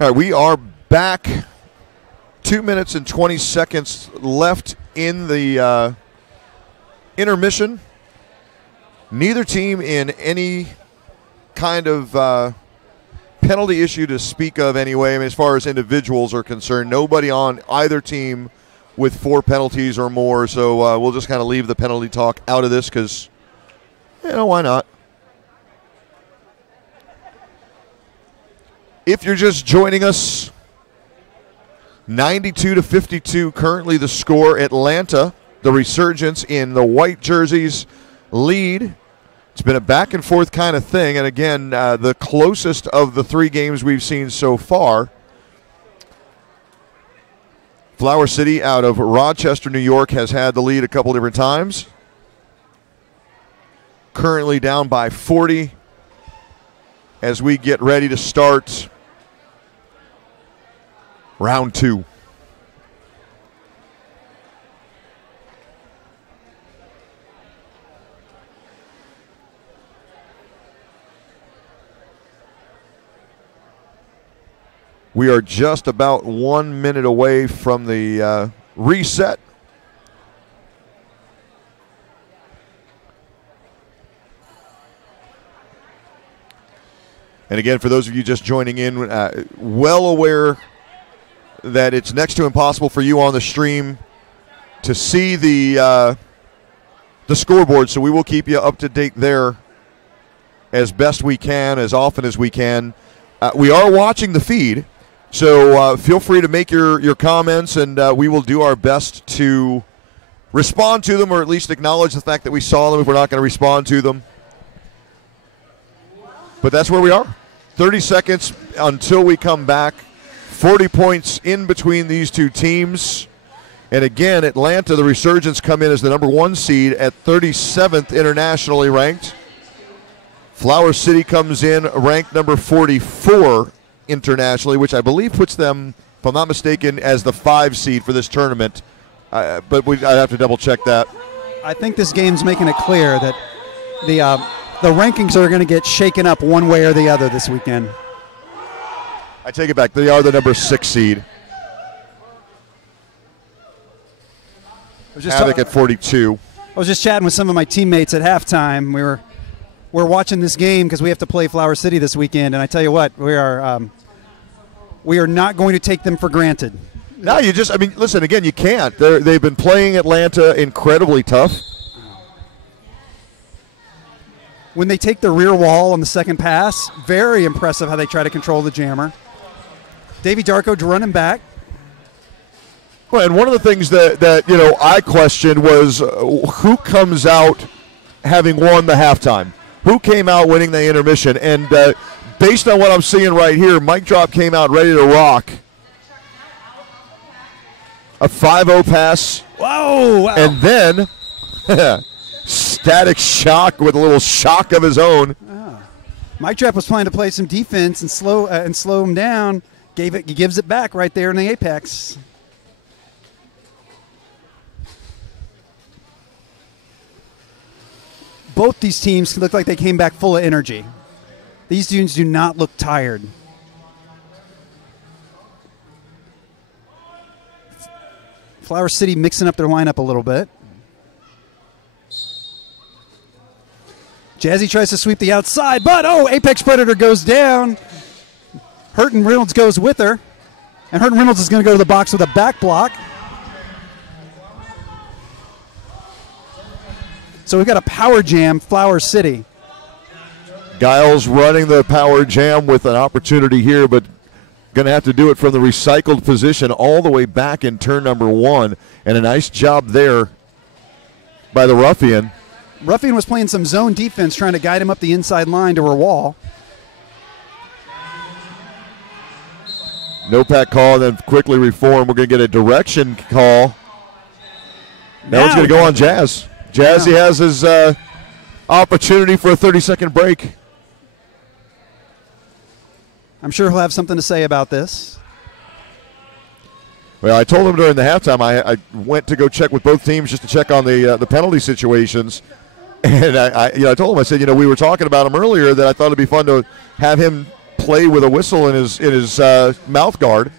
All right, we are back. 2 minutes and 20 seconds left in the intermission. Neither team in any kind of penalty issue to speak of anyway. I mean, as far as individuals are concerned, nobody on either team with 4 penalties or more. So we'll just kind of leave the penalty talk out of this because, why not? If you're just joining us, 92-52 currently the score. Atlanta, the Resurgence in the white jerseys, lead. It's been a back and forth kind of thing. And again, the closest of the 3 games we've seen so far. Flower City out of Rochester, New York has had the lead a couple different times. Currently down by 40 as we get ready to start round 2. We are just about 1 minute away from the reset. And again, for those of you just joining in, well aware that it's next to impossible for you on the stream to see the scoreboard, so we will keep you up to date there as best we can, as often as we can. We are watching the feed, so feel free to make your comments, and we will do our best to respond to them, or at least acknowledge the fact that we saw them if we're not going to respond to them. But that's where we are. 30 seconds until we come back. 40 points in between these two teams. And again, Atlanta, the Resurgence, come in as the number 1 seed at 37th internationally ranked. Flower City comes in ranked number 44 internationally, which I believe puts them, if I'm not mistaken, as the 5 seed for this tournament. But I'd have to double check that. I think this game's making it clear that the rankings are going to get shaken up one way or the other this weekend. I take it back. They are the number 6 seed. Havoc at 42. I was just chatting with some of my teammates at halftime. We're watching this game because we have to play Flower City this weekend, and I tell you what, we are not going to take them for granted. No, listen, again, you can't. They've been playing Atlanta incredibly tough. When they take the rear wall on the second pass, very impressive how they try to control the jammer. Davey Darko running back. Well, and one of the things that I questioned was who comes out having won the halftime? Who came out winning the intermission? And based on what I'm seeing right here, Mike Drop came out ready to rock. A 5-0 pass. Whoa! Wow. And then Static Shock with a little shock of his own. Oh. Mike Drop was planning to play some defense and slow him down. He gives it back right there in the apex. Both these teams look like they came back full of energy. These dudes do not look tired. Flower City mixing up their lineup a little bit. Jazzy tries to sweep the outside, but Apex Predator goes down. Hurton Reynolds goes with her, and Hurton Reynolds is going to go to the box with a back block. So we've got a power jam, Flower City. Giles running the power jam with an opportunity here, but going to have to do it from the recycled position all the way back in turn number 1. And a nice job there by the Ruffian. Ruffian was playing some zone defense, trying to guide him up the inside line to her wall. No pack call, then quickly reform. We're going to get a direction call. Now it's going to go on Jazz. Jazzy has his opportunity for a 30-second break. I'm sure he'll have something to say about this. Well, I told him during the halftime I went to go check with both teams just to check on the penalty situations. And I told him, I said, we were talking about him earlier that I thought it'd be fun to have him play with a whistle in his mouth guard,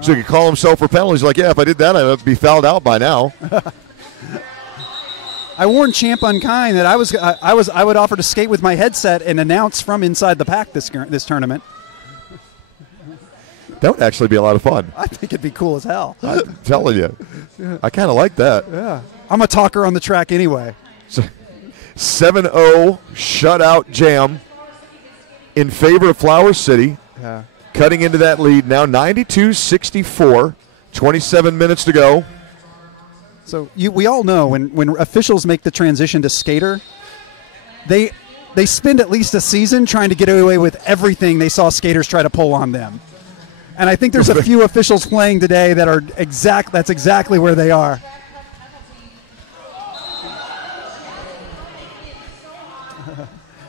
so he could call himself for penalties. Like, yeah, if I did that, I'd be fouled out by now. I warned Champ Unkind that I would offer to skate with my headset and announce from inside the pack this tournament. That would actually be a lot of fun. I think it'd be cool as hell. I'm telling you. I kind of like that. Yeah. I'm a talker on the track anyway. So, 7-0 shutout jam in favor of Flower City. Yeah. Cutting into that lead now, 92-64, 27 minutes to go. So we all know when officials make the transition to skater, they spend at least a season trying to get away with everything they saw skaters try to pull on them. And I think there's a few officials playing today that are that's exactly where they are.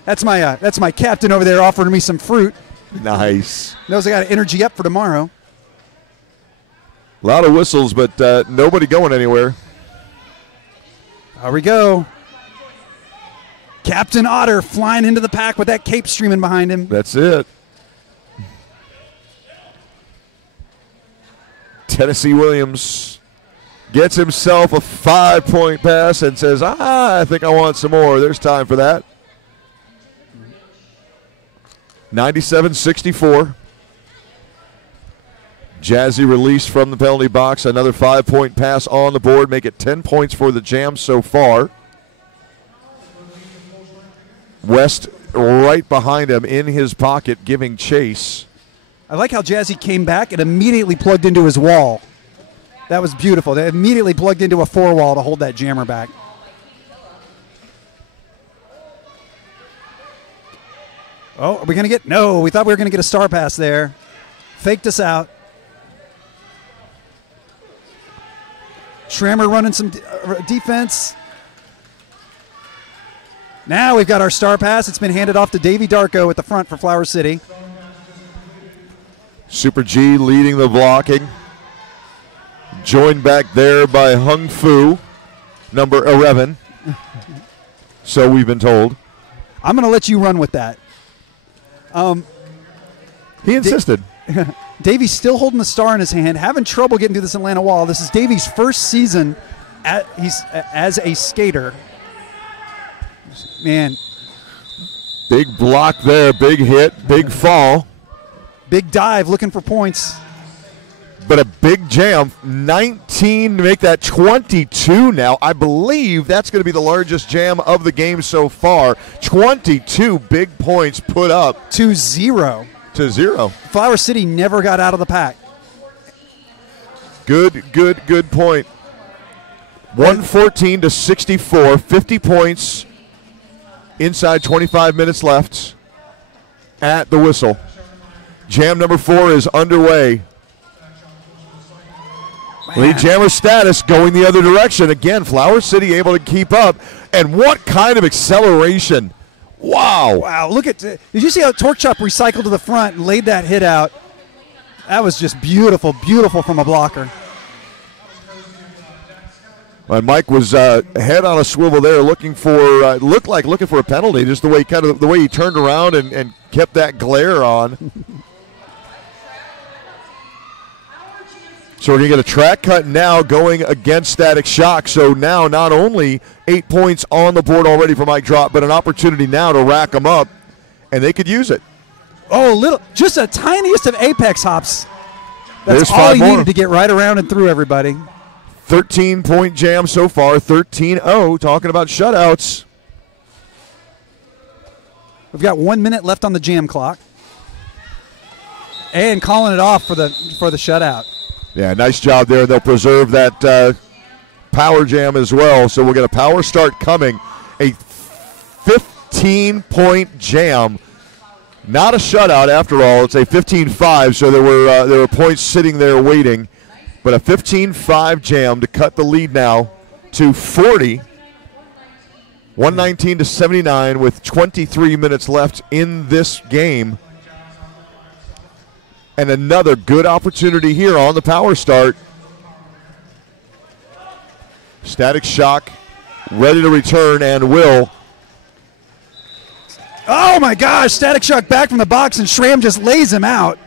That's my captain over there offering me some fruit. Nice. Knows I got energy up for tomorrow. A lot of whistles, but nobody going anywhere. Here we go. Captain Otter flying into the pack with that cape streaming behind him. That's it. Tennessee Williams gets himself a 5-point pass and says, I think I want some more. There's time for that. 97-64. Jazzy released from the penalty box. Another 5-point pass on the board. Make it 10 points for the Jam so far. West right behind him in his pocket giving chase. I like how Jazzy came back and immediately plugged into his wall. That was beautiful. They immediately plugged into a 4-wall to hold that jammer back. Oh, are we going to get? No, we thought we were going to get a star pass there. Faked us out. Schrammer running some defense. Now we've got our star pass. It's been handed off to Davey Darko at the front for Flower City. Super G leading the blocking. Joined back there by Hung Fu, number 11. So we've been told. I'm going to let you run with that. He insisted. Davey's still holding the star in his hand, having trouble getting through this Atlanta wall. This is Davey's first season as a skater. Man. Big block there, big hit, big fall. Big dive, looking for points. But a big jam, 19 to make that 22 now. I believe that's going to be the largest jam of the game so far. 22 big points put up. 2-0. To 0. Flower City never got out of the pack. Good point. 114-64, 50 points inside 25 minutes left at the whistle. Jam number 4 is underway. Lead jammer status going the other direction. Again, Flower City able to keep up. And what kind of acceleration. Wow. Wow, look at, did you see how Torque Chop recycled to the front and laid that hit out? That was just beautiful, beautiful from a blocker. And Mike was head on a swivel there, looking for looking for a penalty. Just the way he turned around and kept that glare on. So we're going to get a track cut now going against Static Shock. So now not only 8 points on the board already for Mike Drop, but an opportunity now to rack them up, and they could use it. Oh, just a tiniest of apex hops. That's There's all 5 he more. needed to get right around and through everybody. 13-point jam so far, 13-0, talking about shutouts. We've got 1 minute left on the jam clock. And calling it off for the shutout. Yeah, nice job there. They'll preserve that power jam as well. So we'll get a power start coming. A 15-point jam. Not a shutout after all. It's a 15-5, so there were points sitting there waiting. But a 15-5 jam to cut the lead now to 40. 119-79 with 23 minutes left in this game. And another good opportunity here on the power start. Static Shock ready to return and will. Oh, my gosh. Static Shock back from the box, and Schramm just lays him out.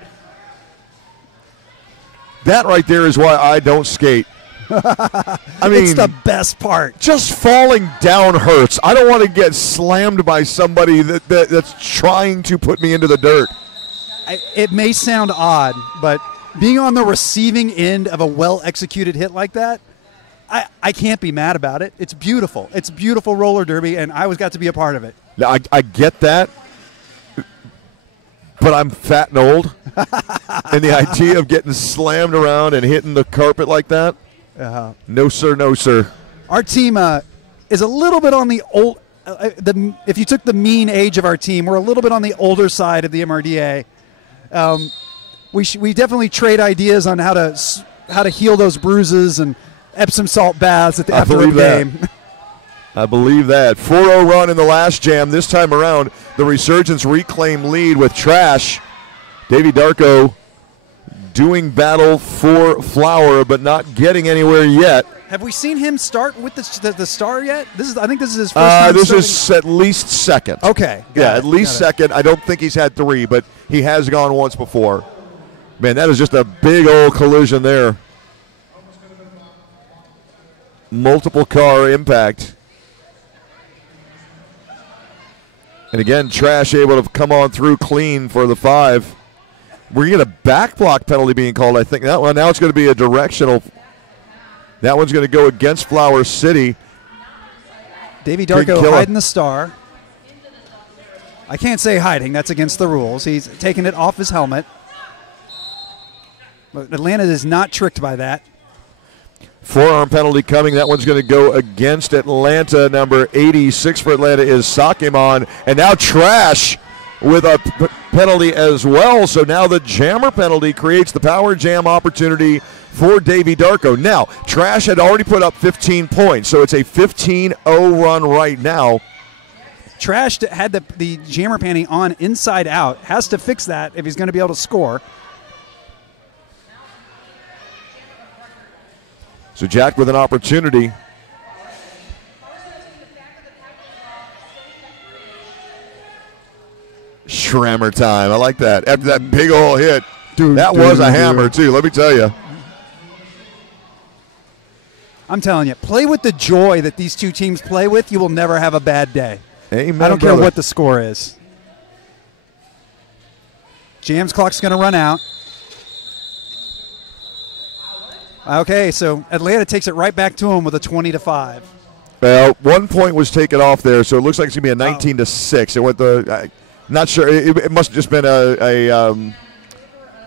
That right there is why I don't skate. I mean, It's the best part. just falling down hurts. I don't want to get slammed by somebody that's trying to put me into the dirt. It may sound odd, but being on the receiving end of a well-executed hit like that, I can't be mad about it. It's beautiful. It's beautiful roller derby, and I got to be a part of it. Now, I get that, but I'm fat and old. And the idea of getting slammed around and hitting the carpet like that, no, sir, no, sir. Our team is a little bit on the old. If you took the mean age of our team, we're a little bit on the older side of the MRDA. We definitely trade ideas on how to heal those bruises and Epsom salt baths after a game. I believe that. 4-0 run in the last jam. This time around, the Resurgence reclaim lead with Trash. Davey Darko doing battle for Flower, but not getting anywhere yet. Have we seen him start with the star yet? I think this is his first time This starting. is at least second. Okay. Yeah, at least second. I don't think he's had 3, but he has gone once before. Man, that is just a big old collision there. Multiple car impact. And again, Trash able to come on through clean for the 5. We're going to get a back block penalty being called, I think. That one, now it's going to be a directional. That one's going to go against Flower City. Davey Darko hiding the star. I can't say hiding. That's against the rules. He's taking it off his helmet. But Atlanta is not tricked by that. Forearm penalty coming. That one's going to go against Atlanta. Number 86 for Atlanta is Sakimon. And now Trash with a penalty as well. So now the jammer penalty creates the power jam opportunity for Davey Darko. Now, Trash had already put up 15 points, so it's a 15-0 run right now. Trash had the jammer panty on inside out. Has to fix that if he's going to be able to score. So Jack with an opportunity. Schrammer time. I like that. After that big old hit, that was a hammer too, let me tell you. I'm telling you, play with the joy that these two teams play with. You will never have a bad day. Amen, I don't brother. care what the score is. Jam's clock's going to run out. Okay, so Atlanta takes it right back to him with a 20-5. Well, 1 point was taken off there, so it looks like it's going to be a 19-6. It went not sure. It must have just been a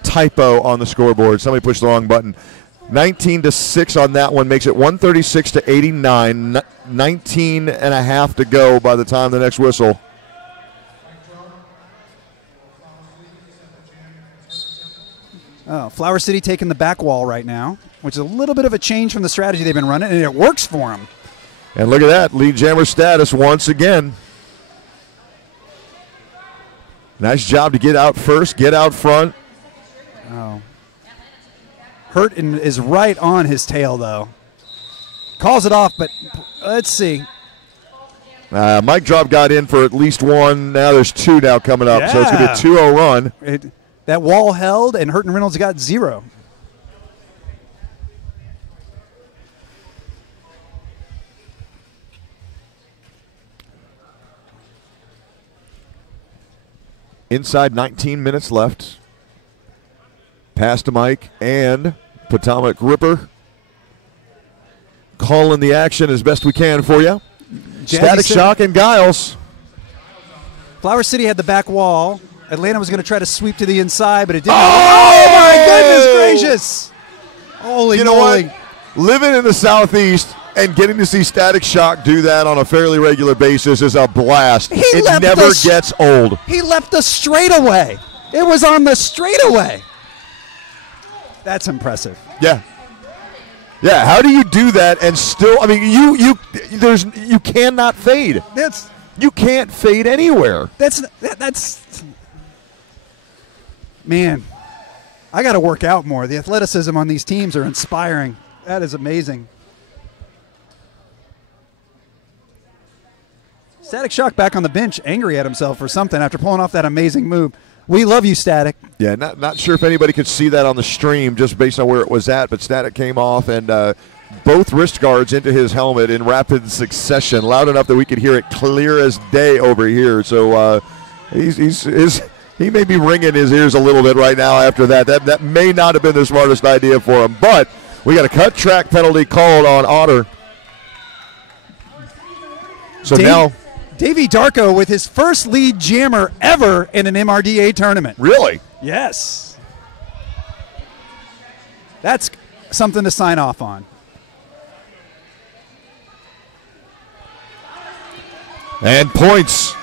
typo on the scoreboard. Somebody pushed the wrong button. 19-6 on that one makes it 136-89. 19 and a half to go by the time the next whistle. Oh, Flower City taking the back wall right now, which is a little bit of a change from the strategy they've been running, and it works for them. And look at that, lead jammer status once again. Nice job to get out first, get out front. Oh. Hurt is right on his tail, though. Calls it off, but let's see. Mike Drop got in for at least one. Now there's 2 now coming up, so it's going to be a 2-0 run. That wall held, and Hurt and Reynolds got 0. Inside 19 minutes left. Pass to Mike and Potomac Ripper. Calling the action as best we can for you. Static Shock and Giles. Flower City had the back wall. Atlanta was going to try to sweep to the inside, but it didn't. Oh, my goodness gracious! Holy You know moly. what? Living in the Southeast and getting to see Static Shock do that on a fairly regular basis is a blast. It never gets old. He left the straightaway. It was on the straightaway. That's impressive. Yeah. Yeah, how do you do that and still, I mean, you cannot fade. You can't fade anywhere. That's man, I got to work out more. The athleticism on these teams are inspiring. That is amazing. Static Shock back on the bench, angry at himself or something after pulling off that amazing move. We love you, Static. Yeah, not sure if anybody could see that on the stream just based on where it was at, but Static came off and both wrist guards into his helmet in rapid succession, loud enough that we could hear it clear as day over here. So he may be ringing his ears a little bit right now after that. That may not have been the smartest idea for him, but we got a cut track penalty called on Otter. So now Davey Darko with his first lead jammer ever in an MRDA tournament. Really? Yes. That's something to sign off on. And points.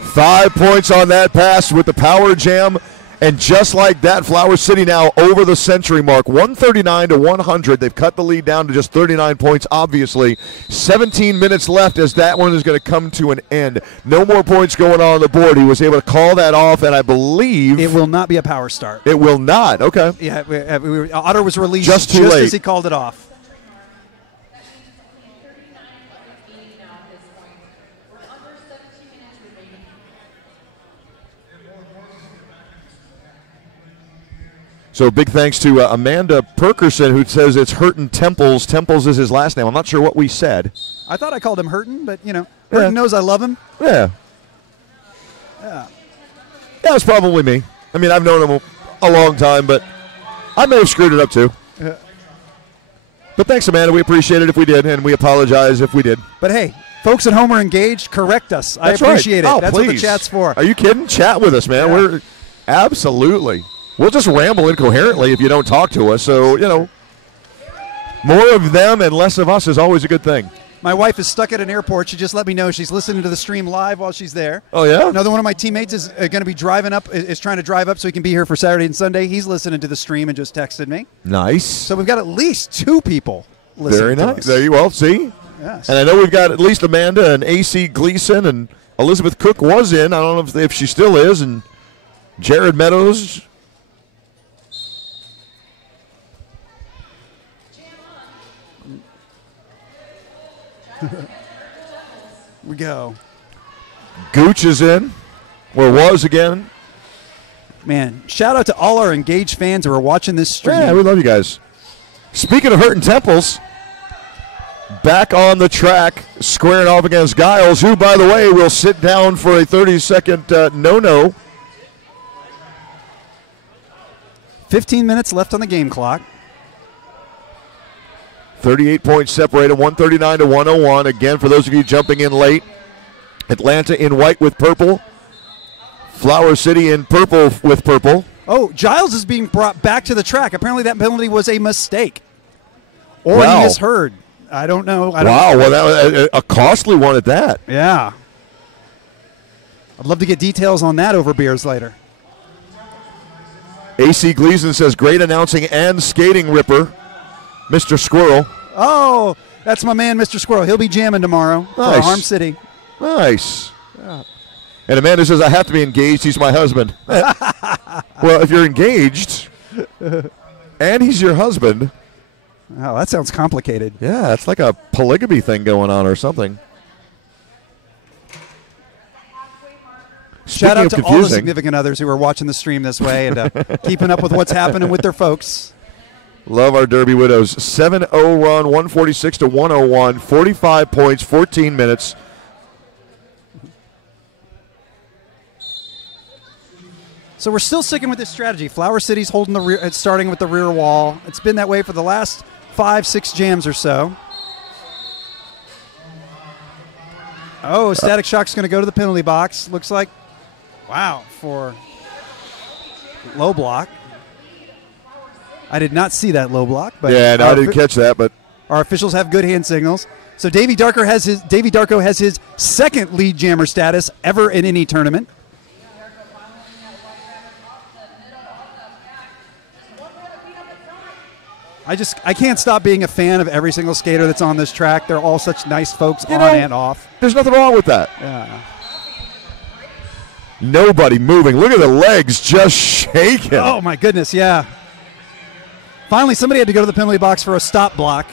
5 points on that pass with the power jam. And just like that, Flower City now over the century mark, 139 to 100. They've cut the lead down to just 39 points, obviously. 17 minutes left as that one is going to come to an end. No more points going on the board. He was able to call that off, and I believe it will not be a power start. It will not. Okay. Yeah, Otter was released just late. As he called it off. So big thanks to Amanda Perkerson, who says it's Hurton Temples. Temples is his last name. I'm not sure what we said. I thought I called him Hurton, but, Hurton knows I love him. Yeah. That was probably me. I mean, I've known him a long time, but I may have screwed it up too. But thanks, Amanda. We appreciate it if we did, and we apologize if we did. But hey, folks at home are engaged. Correct us. That's I appreciate right. it. That's please. what the chat's for. Are you kidding? Chat with us, man. Yeah. We're absolutely. We'll just ramble incoherently if you don't talk to us. So, more of them and less of us is always a good thing. My wife is stuck at an airport. She just let me know she's listening to the stream live while she's there. Oh, yeah? Another one of my teammates is going to be driving up, is trying to drive up so he can be here for Saturday and Sunday. He's listening to the stream and just texted me. Nice. So we've got at least 2 people listening to us. There you well, see? Yes. And I know we've got at least Amanda and AC Gleason, and Elizabeth Cook was in. I don't know if she still is, and Jared Meadows. We go. Gooch is in, or was again. Man, shout out to all our engaged fans who are watching this stream. Yeah, we love you guys. Speaking of Hurton Temples, back on the track, squaring off against Giles, who, by the way, will sit down for a 30-second no-no. 15 minutes left on the game clock. 38 points separated, 139 to 101. Again, for those of you jumping in late, Atlanta in white with purple. Flower City in purple with purple. Oh, Giles is being brought back to the track. Apparently that penalty was a mistake. Or Wow. he misheard. I don't know. Wow, well, that was a costly one at that. Yeah. I'd love to get details on that over beers later. AC Gleason says, great announcing and skating, Ripper. Mr. Squirrel. Oh, that's my man, Mr. Squirrel. He'll be jamming tomorrow for Nice. Harm City. Nice. Yeah. And Amanda says, I have to be engaged. He's my husband. Well, if you're engaged and he's your husband. Oh, that sounds complicated. Yeah, it's like a polygamy thing going on or something. Shout out to all the confusing. significant others who are watching the stream this way and keeping up with what's happening with their folks. Love our Derby Widows. 7-0 run, 146 to 101, 45 points, 14 minutes. So we're still sticking with this strategy. Flower City's holding the rear, starting with the rear wall. It's been that way for the last 5-6 jams or so. Oh, Static Shock's going to go to the penalty box. Looks like, wow, for low block. I did not see that low block, but Yeah, no, I didn't catch that, but our officials have good hand signals. So Davey Darko has his second lead jammer status ever in any tournament. I can't stop being a fan of every single skater that's on this track. They're all such nice folks on and off. There's nothing wrong with that. Yeah. Nobody moving. Look at the legs just shaking. Oh, my goodness, yeah. Finally, somebody had to go to the penalty box for a stop block.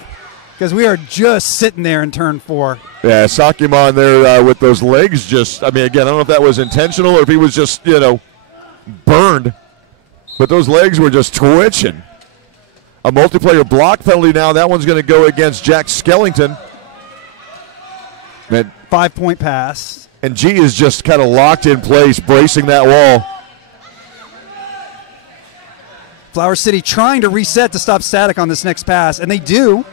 because we are just sitting there in turn 4. Yeah, Sakimon there with those legs just, I mean, again, I don't know if that was intentional or if he was just, burned. But those legs were just twitching. A multiplayer block penalty now. That one's going to go against Jack Skellington. 5-point pass. And G is just kind of locked in place, bracing that wall. Flower City trying to reset to stop Static on this next pass, and they do.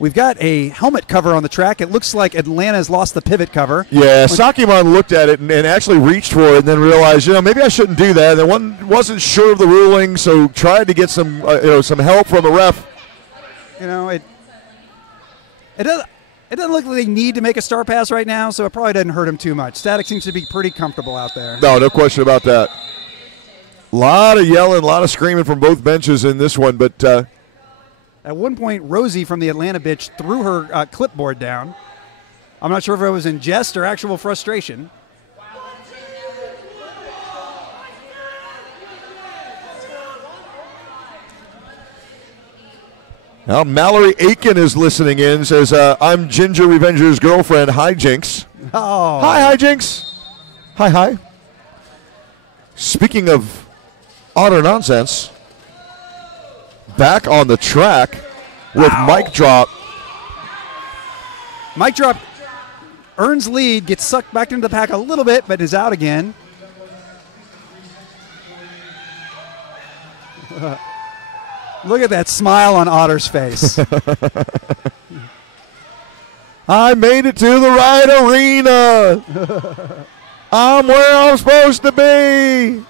We've got a helmet cover on the track. It looks like Atlanta's lost the pivot cover. Yeah, Sakimon looked at it and actually reached for it and then realized, maybe I shouldn't do that. And one wasn't sure of the ruling, so tried to get some help from the ref. It doesn't look like they need to make a star pass right now, so it probably doesn't hurt him too much. Static seems to be pretty comfortable out there. No question about that. A lot of yelling, a lot of screaming from both benches in this one, but at one point, Rosie from the Atlanta bitch threw her clipboard down. I'm not sure if it was in jest or actual frustration. Now Mallory Aiken is listening in, says, I'm Ginger Revenger's girlfriend, Hijinks. Oh. Hi, Hijinks. Hi. Speaking of utter nonsense, back on the track with Mike Drop. Mike Drop earns lead, gets sucked back into the pack a little bit, but is out again. Look at that smile on Otter's face. I made it to the right arena. I'm where I'm supposed to be.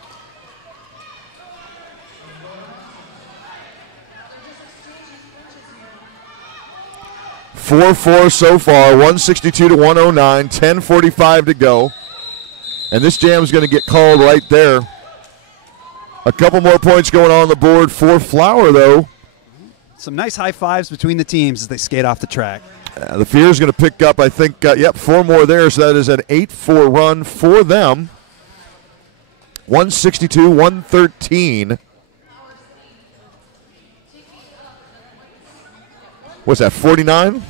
.44 so far, 162 to 109, 10:45 to go. And this jam's going to get called right there. A couple more points going on the board for Flower, though. Some nice high fives between the teams as they skate off the track. The Fear's going to pick up, I think, 4 more there, so that is an 8-4 run for them. 162, 113. What's that, 49?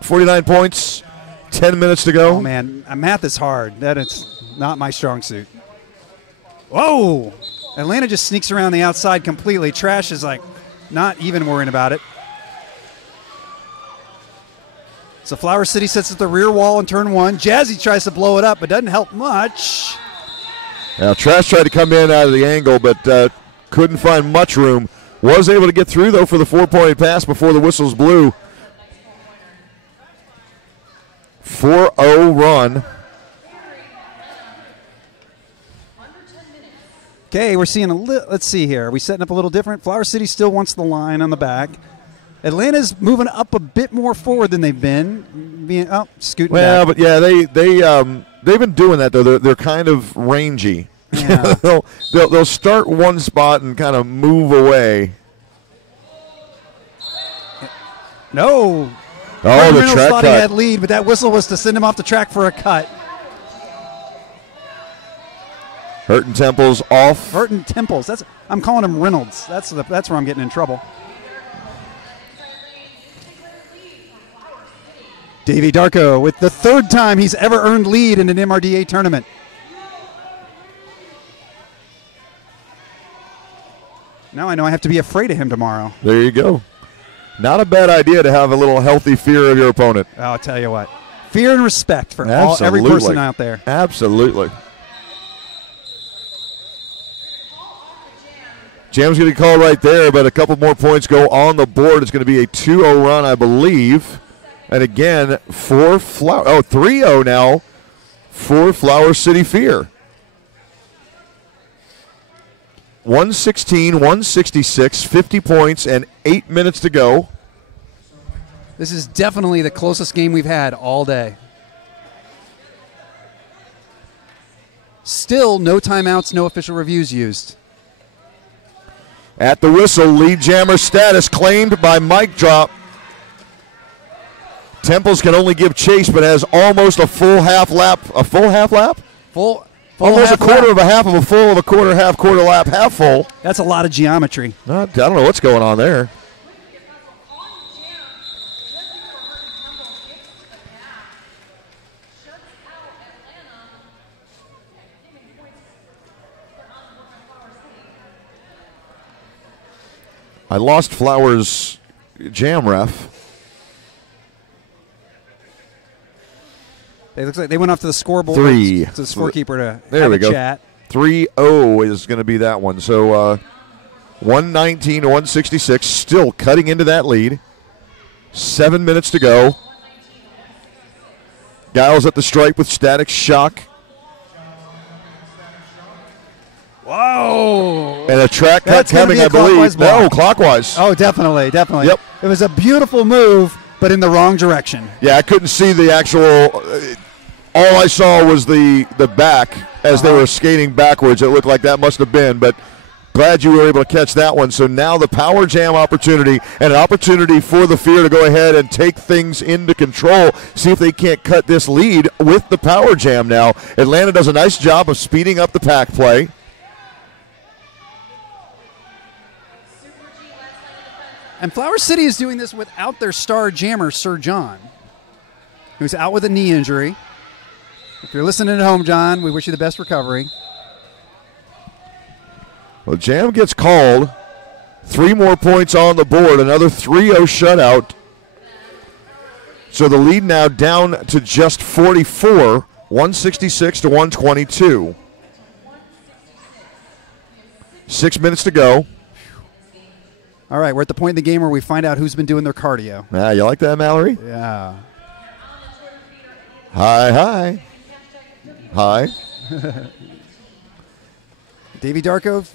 49 points, 10 minutes to go. Oh, man, math is hard. That is not my strong suit. Whoa! Atlanta just sneaks around the outside completely. Trash is like not even worrying about it. So Flower City sits at the rear wall in turn 1. Jazzy tries to blow it up, but doesn't help much. Now, Trash tried to come in out of the angle, but couldn't find much room. Was able to get through, though, for the 4-point pass before the whistles blew. 4-0 run. Okay, we're seeing let's see here. Are we setting up a little different? Flower City still wants the line on the back. Atlanta's moving up a bit more forward than they've been. Scooting back. But yeah, they've been doing that though. They're kind of rangy. Yeah. they'll start one spot and kind of move away. No. Oh, the Reynolds track thought cut. he had lead, but that whistle was to send him off the track for a cut. Hurton Temple's off. Hurton Temples. I'm calling him Reynolds. That's where I'm getting in trouble. Davey Darko with the 3rd time he's ever earned lead in an MRDA tournament. Now I know I have to be afraid of him tomorrow. There you go. Not a bad idea to have a little healthy fear of your opponent. I'll tell you what. Fear and respect for every Absolutely. person out there. Absolutely. Jam's going to be called right there, but a couple more points go on the board. It's going to be a 2-0 run, I believe. And again, 3-0 now for Flower City Fear. 116, 166, 50 points, and 8 minutes to go. This is definitely the closest game we've had all day. Still, no timeouts, no official reviews used. At the whistle, lead jammer status claimed by Mike Drop. Temples can only give chase, but has almost a full half lap. A full half lap? Almost a half quarter lap. of a half of a full of a quarter, half, quarter lap, half full. That's a lot of geometry. I don't know what's going on there. I lost Flowers' jam ref. It looks like they went off to the scoreboard. Three. To the scorekeeper to There have we a go. chat. 3-0 is going to be that one. So 119 to 166, still cutting into that lead. 7 minutes to go. Giles at the stripe with Static Shock. Whoa. And a track cut That's gonna coming, be a I believe. clockwise block. No, clockwise. Oh, definitely, definitely. Yep. It was a beautiful move, but in the wrong direction. Yeah, I couldn't see the actual. All I saw was the back as they were skating backwards. It looked like that must have been, but glad you were able to catch that one. So now the power jam opportunity and an opportunity for the Fear to go ahead and take things into control, see if they can't cut this lead with the power jam now. Atlanta does a nice job of speeding up the pack play. And Flower City is doing this without their star jammer, Sir John, who's out with a knee injury. If you're listening at home, John, we wish you the best recovery. Well, jam gets called. 3 more points on the board. Another 3-0 shutout. So the lead now down to just 44, 166 to 122. 6 minutes to go. All right, we're at the point in the game where we find out who's been doing their cardio. Ah, you like that, Mallory? Yeah. Hi. Davey Darko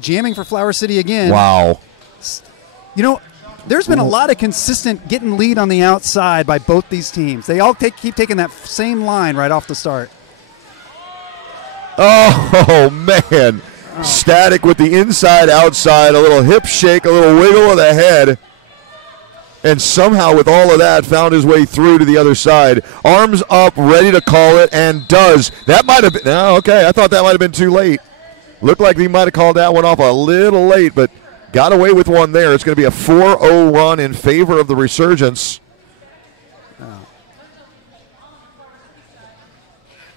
jamming for Flower City again. Wow. You know, there's been a lot of consistent getting lead on the outside by both these teams. They all keep taking that same line right off the start. Oh, man. Static with the inside, outside, a little hip shake, a little wiggle of the head. And somehow with all of that found his way through to the other side. Arms up, ready to call it, and does. That might have been, no, okay, I thought that might have been too late. Looked like he might have called that one off a little late, but got away with one there. It's going to be a 4-0 run in favor of the Resurgence.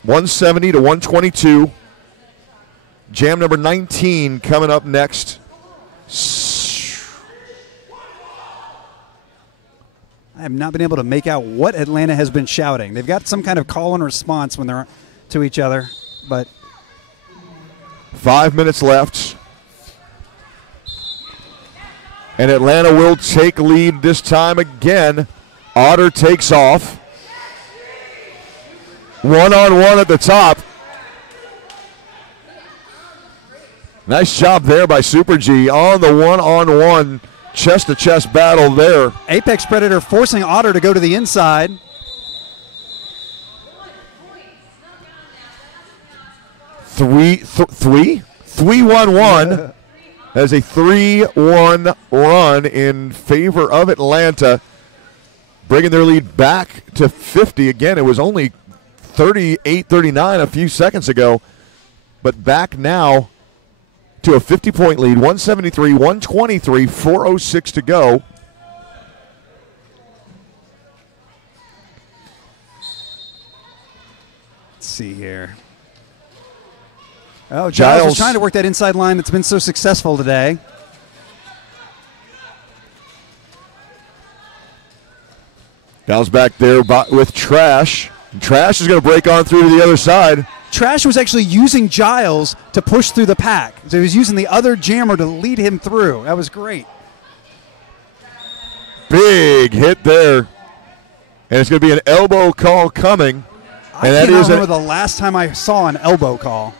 170 to 122. Jam number 19 coming up next. I have not been able to make out what Atlanta has been shouting. They've got some kind of call and response when they're to each other, but 5 minutes left. And Atlanta will take lead this time again. Otter takes off. 1-on-1 at the top. Nice job there by Super G on the 1-on-1 chest-to-chest battle there. Apex Predator forcing Otter to go to the inside. Three, 3-1-1 as a 3-1 run in favor of Atlanta, bringing their lead back to 50. Again, it was only 38-39 a few seconds ago, but back now to a 50-point lead, 173-123, 4:06 to go. Let's see here. Oh, Giles was trying to work that inside line that's been so successful today. Giles back there with Trash. Trash is going to break on through to the other side. Trash was actually using Giles to push through the pack. So he was using the other jammer to lead him through. That was great. Big hit there. And it's going to be an elbow call coming. I And that cannot is remember the last time I saw an elbow call.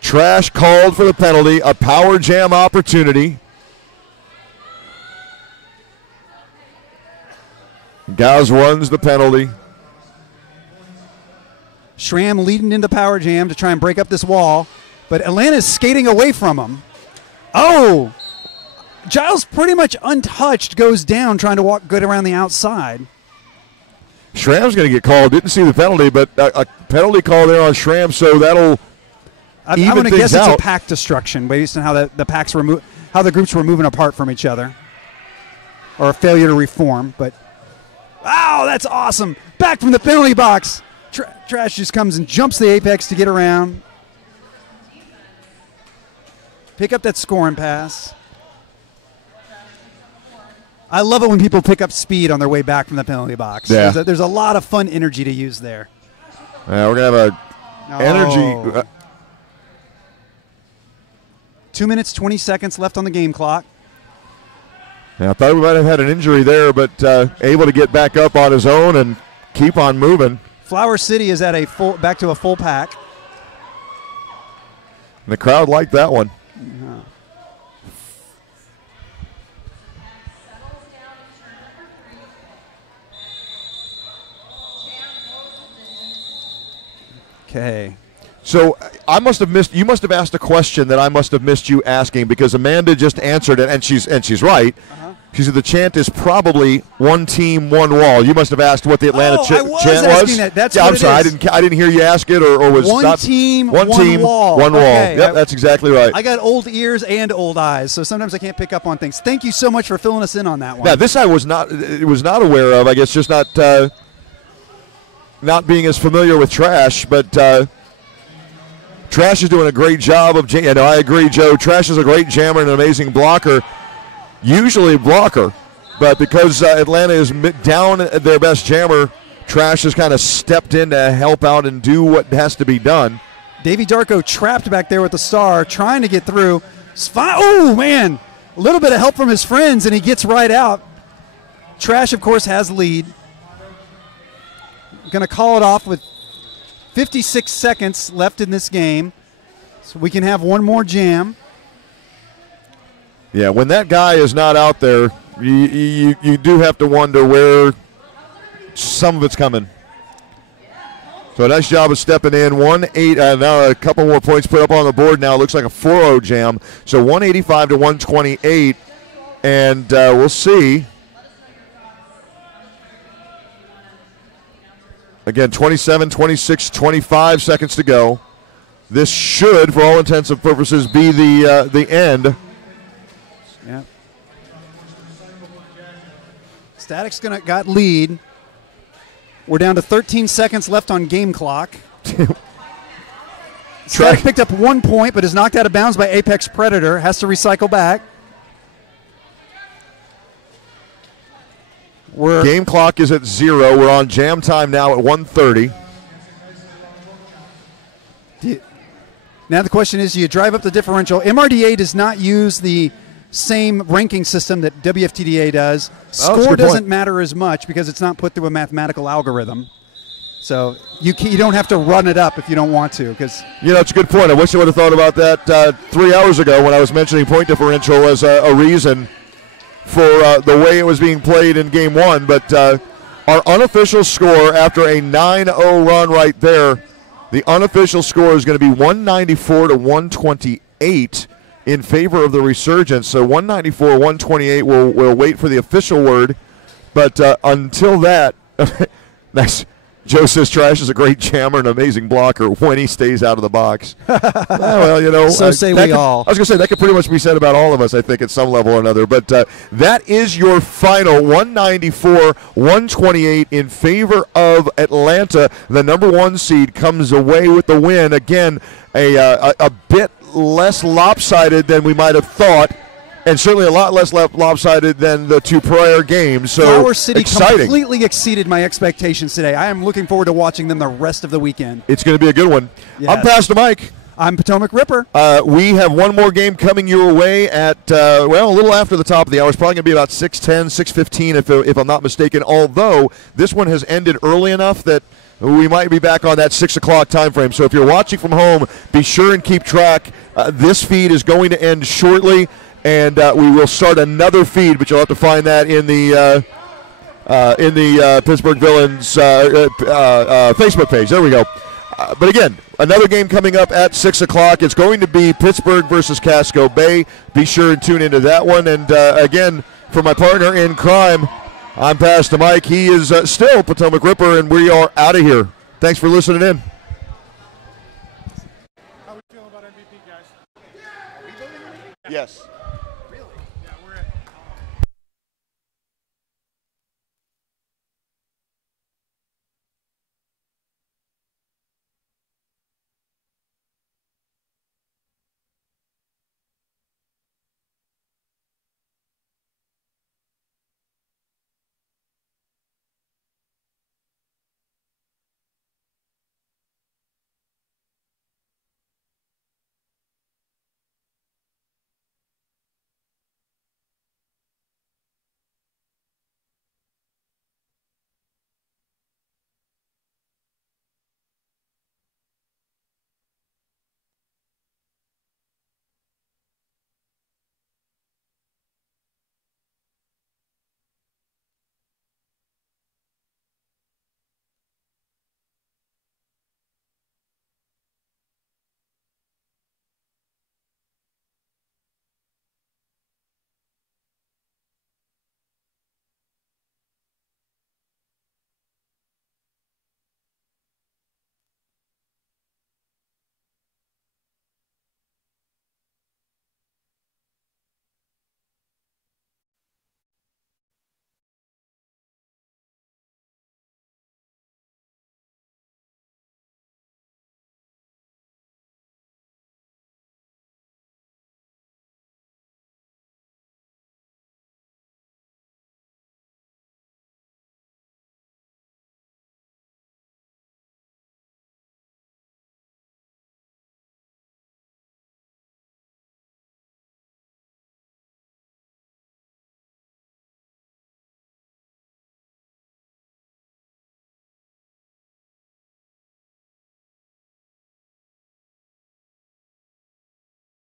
Trash called for the penalty, a power jam opportunity. Giles runs the penalty. Schramm leading into power jam to try and break up this wall, but Atlanta's skating away from him. Oh! Giles pretty much untouched goes down trying to walk good around the outside. Schramm's going to get called. Didn't see the penalty, but a penalty call there on Schramm, so that'll I'm even going to things guess out. it's a pack destruction based on how the packs were how the groups were moving apart from each other, or a failure to reform. But wow, that's awesome! Back from the penalty box, Trash just comes and jumps the apex to get around, pick up that scoring pass. I love it when people pick up speed on their way back from the penalty box. Yeah. There's a lot of fun energy to use there. We're going to have a energy. 2 minutes, 20 seconds left on the game clock. I thought we might have had an injury there, but able to get back up on his own and keep on moving. Flower City is at back to a full pack. And the crowd liked that one. Okay. So I must have missed. You must have asked a question that I must have missed you asking, because Amanda just answered it, and she's right. She said the chant is probably one team, one wall. You must have asked what the Atlanta chant was. That. That's yeah, what I'm sorry. is. I didn't hear you ask it, or was one not, team, one wall. One wall. Okay. Yep, that's exactly right. I got old ears and old eyes, so sometimes I can't pick up on things. Thank you so much for filling us in on that one. Yeah, this I was not aware of. I guess just not being as familiar with Trash, but. Trash is doing a great job of. I agree, Joe. Trash is a great jammer and an amazing blocker. Usually blocker, but because Atlanta is down their best jammer, Trash has kind of stepped in to help out and do what has to be done. Davey Darko trapped back there with the star, trying to get through. Oh, man. A little bit of help from his friends, and he gets right out. Trash, of course, has lead. Going to call it off with 56 seconds left in this game, so we can have one more jam. Yeah, when that guy is not out there, you do have to wonder where some of it's coming. So a nice job of stepping in. 1-8. Now a couple more points put up on the board now. Looks like a 4-0 jam. So 185 to 128, and we'll see. Again, 27, 26, 25 seconds to go. This should, for all intents and purposes, be the end. Yeah. Static's got lead. We're down to 13 seconds left on game clock. Static picked up 1 point, but is knocked out of bounds by Apex Predator. Has to recycle back. Game clock is at 0. We're on jam time now at 1:30. Now the question is, do you drive up the differential? MRDA does not use the same ranking system that WFTDA does. Score doesn't matter as much because it's not put through a mathematical algorithm. So you don't have to run it up if you don't want to. Because it's a good point. I wish I would have thought about that 3 hours ago when I was mentioning point differential as a reason for the way it was being played in Game 1. But our unofficial score after a 9-0 run right there, the unofficial score is going to be 194 to 128 in favor of the Resurgence. So 194, 128, we'll wait for the official word. But until that, nice. Joe says Trash is a great jammer and amazing blocker when he stays out of the box. Well, so say we all. I was going to say, that could pretty much be said about all of us, I think, at some level or another. But that is your final 194-128 in favor of Atlanta. The number 1 seed comes away with the win. Again, a bit less lopsided than we might have thought, and certainly a lot less lopsided than the 2 prior games. So Flower City exciting. Completely exceeded my expectations today. I am looking forward to watching them the rest of the weekend. It's going to be a good one. Yes. I'm Pastor Mike. I'm Potomac Ripper. We have one more game coming your way at, a little after the top of the hour. It's probably going to be about 6:10, 6:15 if I'm not mistaken, although this one has ended early enough that we might be back on that 6 o'clock time frame. So if you're watching from home, be sure and keep track. This feed is going to end shortly. And we will start another feed, but you'll have to find that in the Pittsburgh Villains Facebook page. There we go. But again, another game coming up at 6 o'clock. It's going to be Pittsburgh versus Casco Bay. Be sure and tune into that one. And again, for my partner in crime, I'm Pastor Mike. He is still Potomac Ripper, and we are out of here. Thanks for listening in. How are we feeling about MVP, guys? Yes.